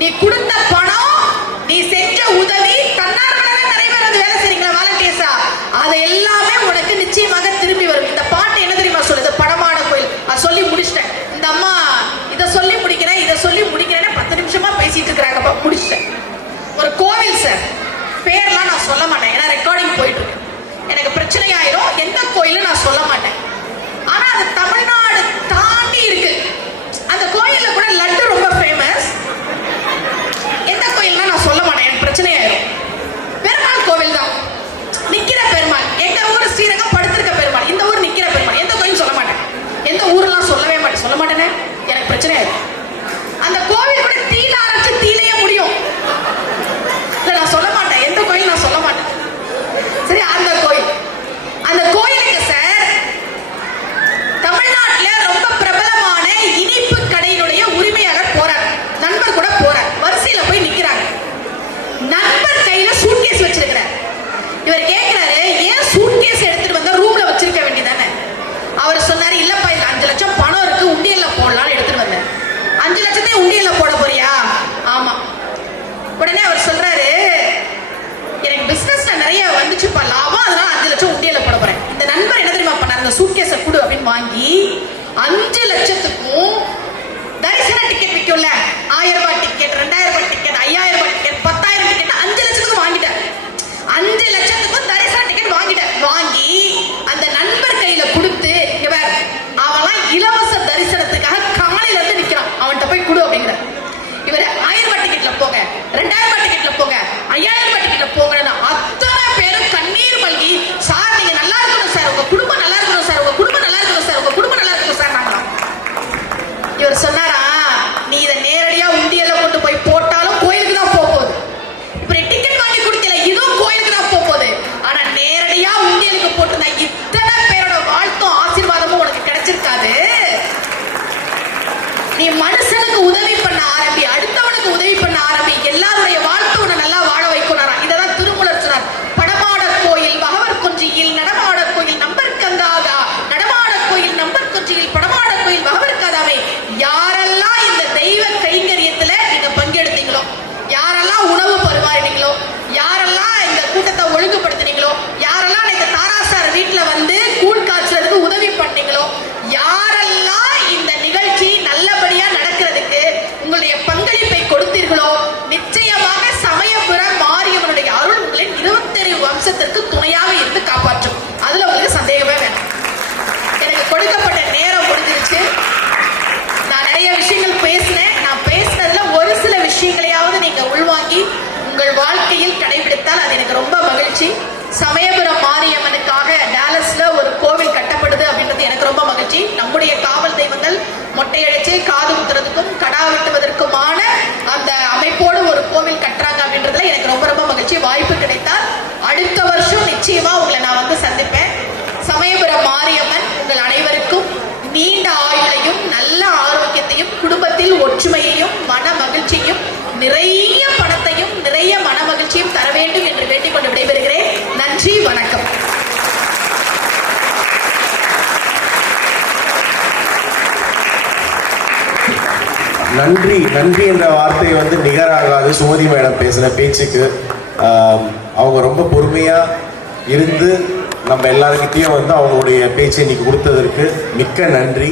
நீ கொடுத்த பணம், நீ செஞ்ச உதவி, தன்னார்வலர்கள் நிறைய பேர் வந்து வேலை செய்றீங்களா வாலண்டியர்ஸா, அது எல்லாமே உனக்கு நிச்சயமாக திரும்பி வரும். இந்த பாட்டு என்ன தெரியுமா சொல்லுது? படமாட கோயில். அது சொல்லி முடிச்சிட்டேன். இந்த அம்மா இதை சொல்லி முடிக்கிறேன், இதை சொல்லி முடிக்கிறேன்னு 10 நிமிஷமா பேசிட்டு இருக்கிறாங்க. முடிச்சிட்டேன். ஒரு கோவில் சார், பேர்லாம் நான் சொல்ல மாட்டேன், ஏன்னா ரெக்கார்டிங் போயிட்டு இருக்கு, எனக்கு பிரச்சனை ஆயிரும். எந்த கோயிலும் நான் சொல்ல மாட்டேன். ஆனா அது தமிழ்நாடு தாண்டி இருக்கு. அந்த கோயில்ல கூட லட்டு ரொம்ப ஃபேமஸ். எந்த கோயில்னா நான் சொல்ல மாட்டேன், எனக்கு பிரச்சனை ஆயிரும். பெருமாள் கோவில் தான், நிக்கிற பெருமாள். எங்க ஊர் ஸ்ரீரங்கம் படுத்திருக்க பெருமாள், இந்த ஊர் நிக்கிற பெருமாள். எந்த கோயில் சொல்ல மாட்டேன், எந்த ஊர்லாம் சொல்லவே மாட்டேன், சொல்ல மாட்டேனே, எனக்கு பிரச்சனை ஆயிரும். அந்த கோவில் கூட தீல ஆரம்பிச்சு தீலையே முடியும். இல்ல நான் சொல்ல மாட்டேன், எந்த கோயில் நான் சொல்ல மாட்டேன். சரி, அந்த கோயில், அந்த கோயிலுக்கு சார் தமிழ்நாட்டுல ரொம்ப பிரபலமான இனிப்பு கடையினுடைய உரிமையாளர் போறார். நண்பர் கூட போறார். வரிசையில போய் நிக்கிறாங்க. நண்பர் கையில சூட்கேஸ் வச்சிருக்கிறார். இவர் கேட்கிறாரு, ஏன் சூட்கேஸ் எடுத்துட்டு வந்தா ரூம்ல வச்சிருக்க வேண்டியதானே? அவர் சொன்னாரு, இல்லப்பா இதுல 5 லட்சம் பணம் இருக்கு, உண்டியல்ல போடலாம்னு எடுத்துட்டு வந்தேன். 5 லட்சத்தையும் உண்டியல்ல போட போறியா? ஆமா. உடனே அவர் சொல்றாரு, எனக்கு பிசினஸ்ல நிறைய வந்துச்சுப்பா லாபம், அதனால 5 லட்சம் உண்டியல்ல போட போறேன். இந்த நண்பர் என்ன தெரியுமா பண்ணாரு? அந்த சூட்கேஸை கொடு அப்படின்னு வாங்கி 5 லட்சத்துக்கும் தரிசன டிக்கெட் விற்கும்ல, 1000 ரூபாய் டிக்கெட், 2000 ரூபாய் டிக்கெட், 5000 ரூபாய் டிக்கெட், 10,000 டிக்கெட், 5 லட்சத்துக்கும் வாங்கிட்டேன். 5 லட்சத்துக்கும் தரிசன டிக்கெட் வாங்கிட்டேன். வாங்கி அந்த நண்பர் கையில கொடுத்து, இங்க வேற அவெல்லாம் இலவச தரிசனத்துக்காக காலையில இருந்து நிக்கிறான், அவன்கிட்ட போய் கொடு அப்படிங்கிற. இவர் 1000 ரூபாய் டிக்கெட்ல போங்க, 2000 ரூபாய் டிக்கெட்ல போங்க, 5000 ரூபாய் டிக்கெட்ல போங்கன்னு அத்தனை பேரும் கண்ணீர் மல்கி, சார் நீங்க நல்லா இருக்கணும் சார், உங்க குடும்பம் நல்லா இருக்கணும் சார், உங்க குடும்பம் நல்லா இருக்கணும் சார், உங்க குடும்பம் நல்லா இருக்கணும் சார் நாங்களாம். இவர் சொன்னாரா, நீ இதை நேரடியா உண்டியல்ல கொண்டு போய் போட்டாலும் கோயிலுக்கு தான் போகுது. இப்ப டிக்கெட் வாங்கி கொடுத்தல, இதுவும் கோயிலுக்கு தான் போகுது. ஆனா நேரடியா உண்டியலுக்கு போட்டிருந்தா இத்தனை பேரோட வாழ்த்தும் ஆசீர்வாதமும் உனக்கு கிடைச்சிருக்காது. நீ மனுஷனுக்கு உதவி பண்ண ஆரம்பி, அடுத்தவனுக்கு உதவி பண்ண ஆரம்பி, எல்லாருடைய வாழ்த்து உன்னை நல்லா வாழ வைக்கிறாரா. இதெல்லாம் திருமூலர் சொன்னார். படமாட கோயில் பகவர் குஞ்சியில், நடமாட கோயில் நம்பர் கங்காதா, நடமாட கோயில் நம்பர் குஞ்சியில், படமாட கோயில் பகவர் கதாவே. யாரெல்லாம் இந்த தெய்வ கைங்கரியத்துல நீங்க பங்கெடுத்தீங்களோ, யாரெல்லாம் உணவு பரிமாறினீங்களோ, யாரெல்லாம் இந்த கூட்டத்தை ஒழுங்குபடுத்தினீங்களோ, யாரெல்லாம் இந்த தாராசார் வீட்டுல வந்து கூழ் காய்ச்சறதுக்கு உதவி பண்ணீங்களோ, யாரெல்லாம் இந்த நிகழ்ச்சி நல்லபடியா நடக்கிறதுக்கு உங்களுடைய பங்களிப்பை கொடுத்தீர்களோ, நிச்சயமாக சமயபுரம் மாரியம்மனுடைய அருள் உங்களின் 27 வம்சத்திற்கு துணையாக இருந்து காப்பாற்றும். அதுல உங்களுக்கு சந்தேகமே வேண்டாம். எனக்கு கொடுக்கப்பட்ட நேரம் முடிஞ்சிருச்சு. நான் நிறைய விஷயங்கள் பேசினேன். நான் பேசினதுல ஒரு சில விஷயங்களையாவது நீங்க உள்வாங்கி உங்கள் வாழ்க்கையில் கடைபிடித்தால் அது எனக்கு ரொம்ப மகிழ்ச்சி. சமயபுரம் மாரியம்மனுக்காக டாலஸ்ல ஒரு கோவில் கட்டப்படுது அப்படின்றது எனக்கு ரொம்ப மகிழ்ச்சி. நம்முடைய காவல் தெய்வங்கள் மொட்டையடிச்சு காது குத்துறதுக்கும் கடா வெட்டுவதற்குமான அந்த அமைப்போடு ஒரு கோவில் கட்டுறாங்க அப்படின்றதுல எனக்கு ரொம்ப ரொம்ப மகிழ்ச்சி. வாய்ப்பு கிடைத்தால் அடுத்த வருஷம் நிச்சயமா உங்களை நான் வந்து சந்திப்பேன். சமயபுரம் மாரியம்மன் உங்கள் அனைவருக்கும் நீண்ட ஆயுளையும் நல்ல ஆரோக்கியத்தையும், குடும்பத்தில் ஒற்றுமையையும், மன மகிழ்ச்சியையும், நிறைய பணத்தையும், நிறைய மன மகிழ்ச்சியும் தர வேண்டும் என்று வேண்டிக் கொண்டு விடைபெறுகிறேன். நன்றி, வணக்கம். நன்றி நன்றி என்ற வார்த்தை வந்து நிகராகாது சுமதி மேடம் பேசின பேச்சுக்கு. அவங்க ரொம்ப பொறுமையா இருந்து நம்ம எல்லாருக்கிட்டையும் வந்து அவங்களுடைய பேச்சை இன்னைக்கு கொடுத்ததற்கு மிக்க நன்றி.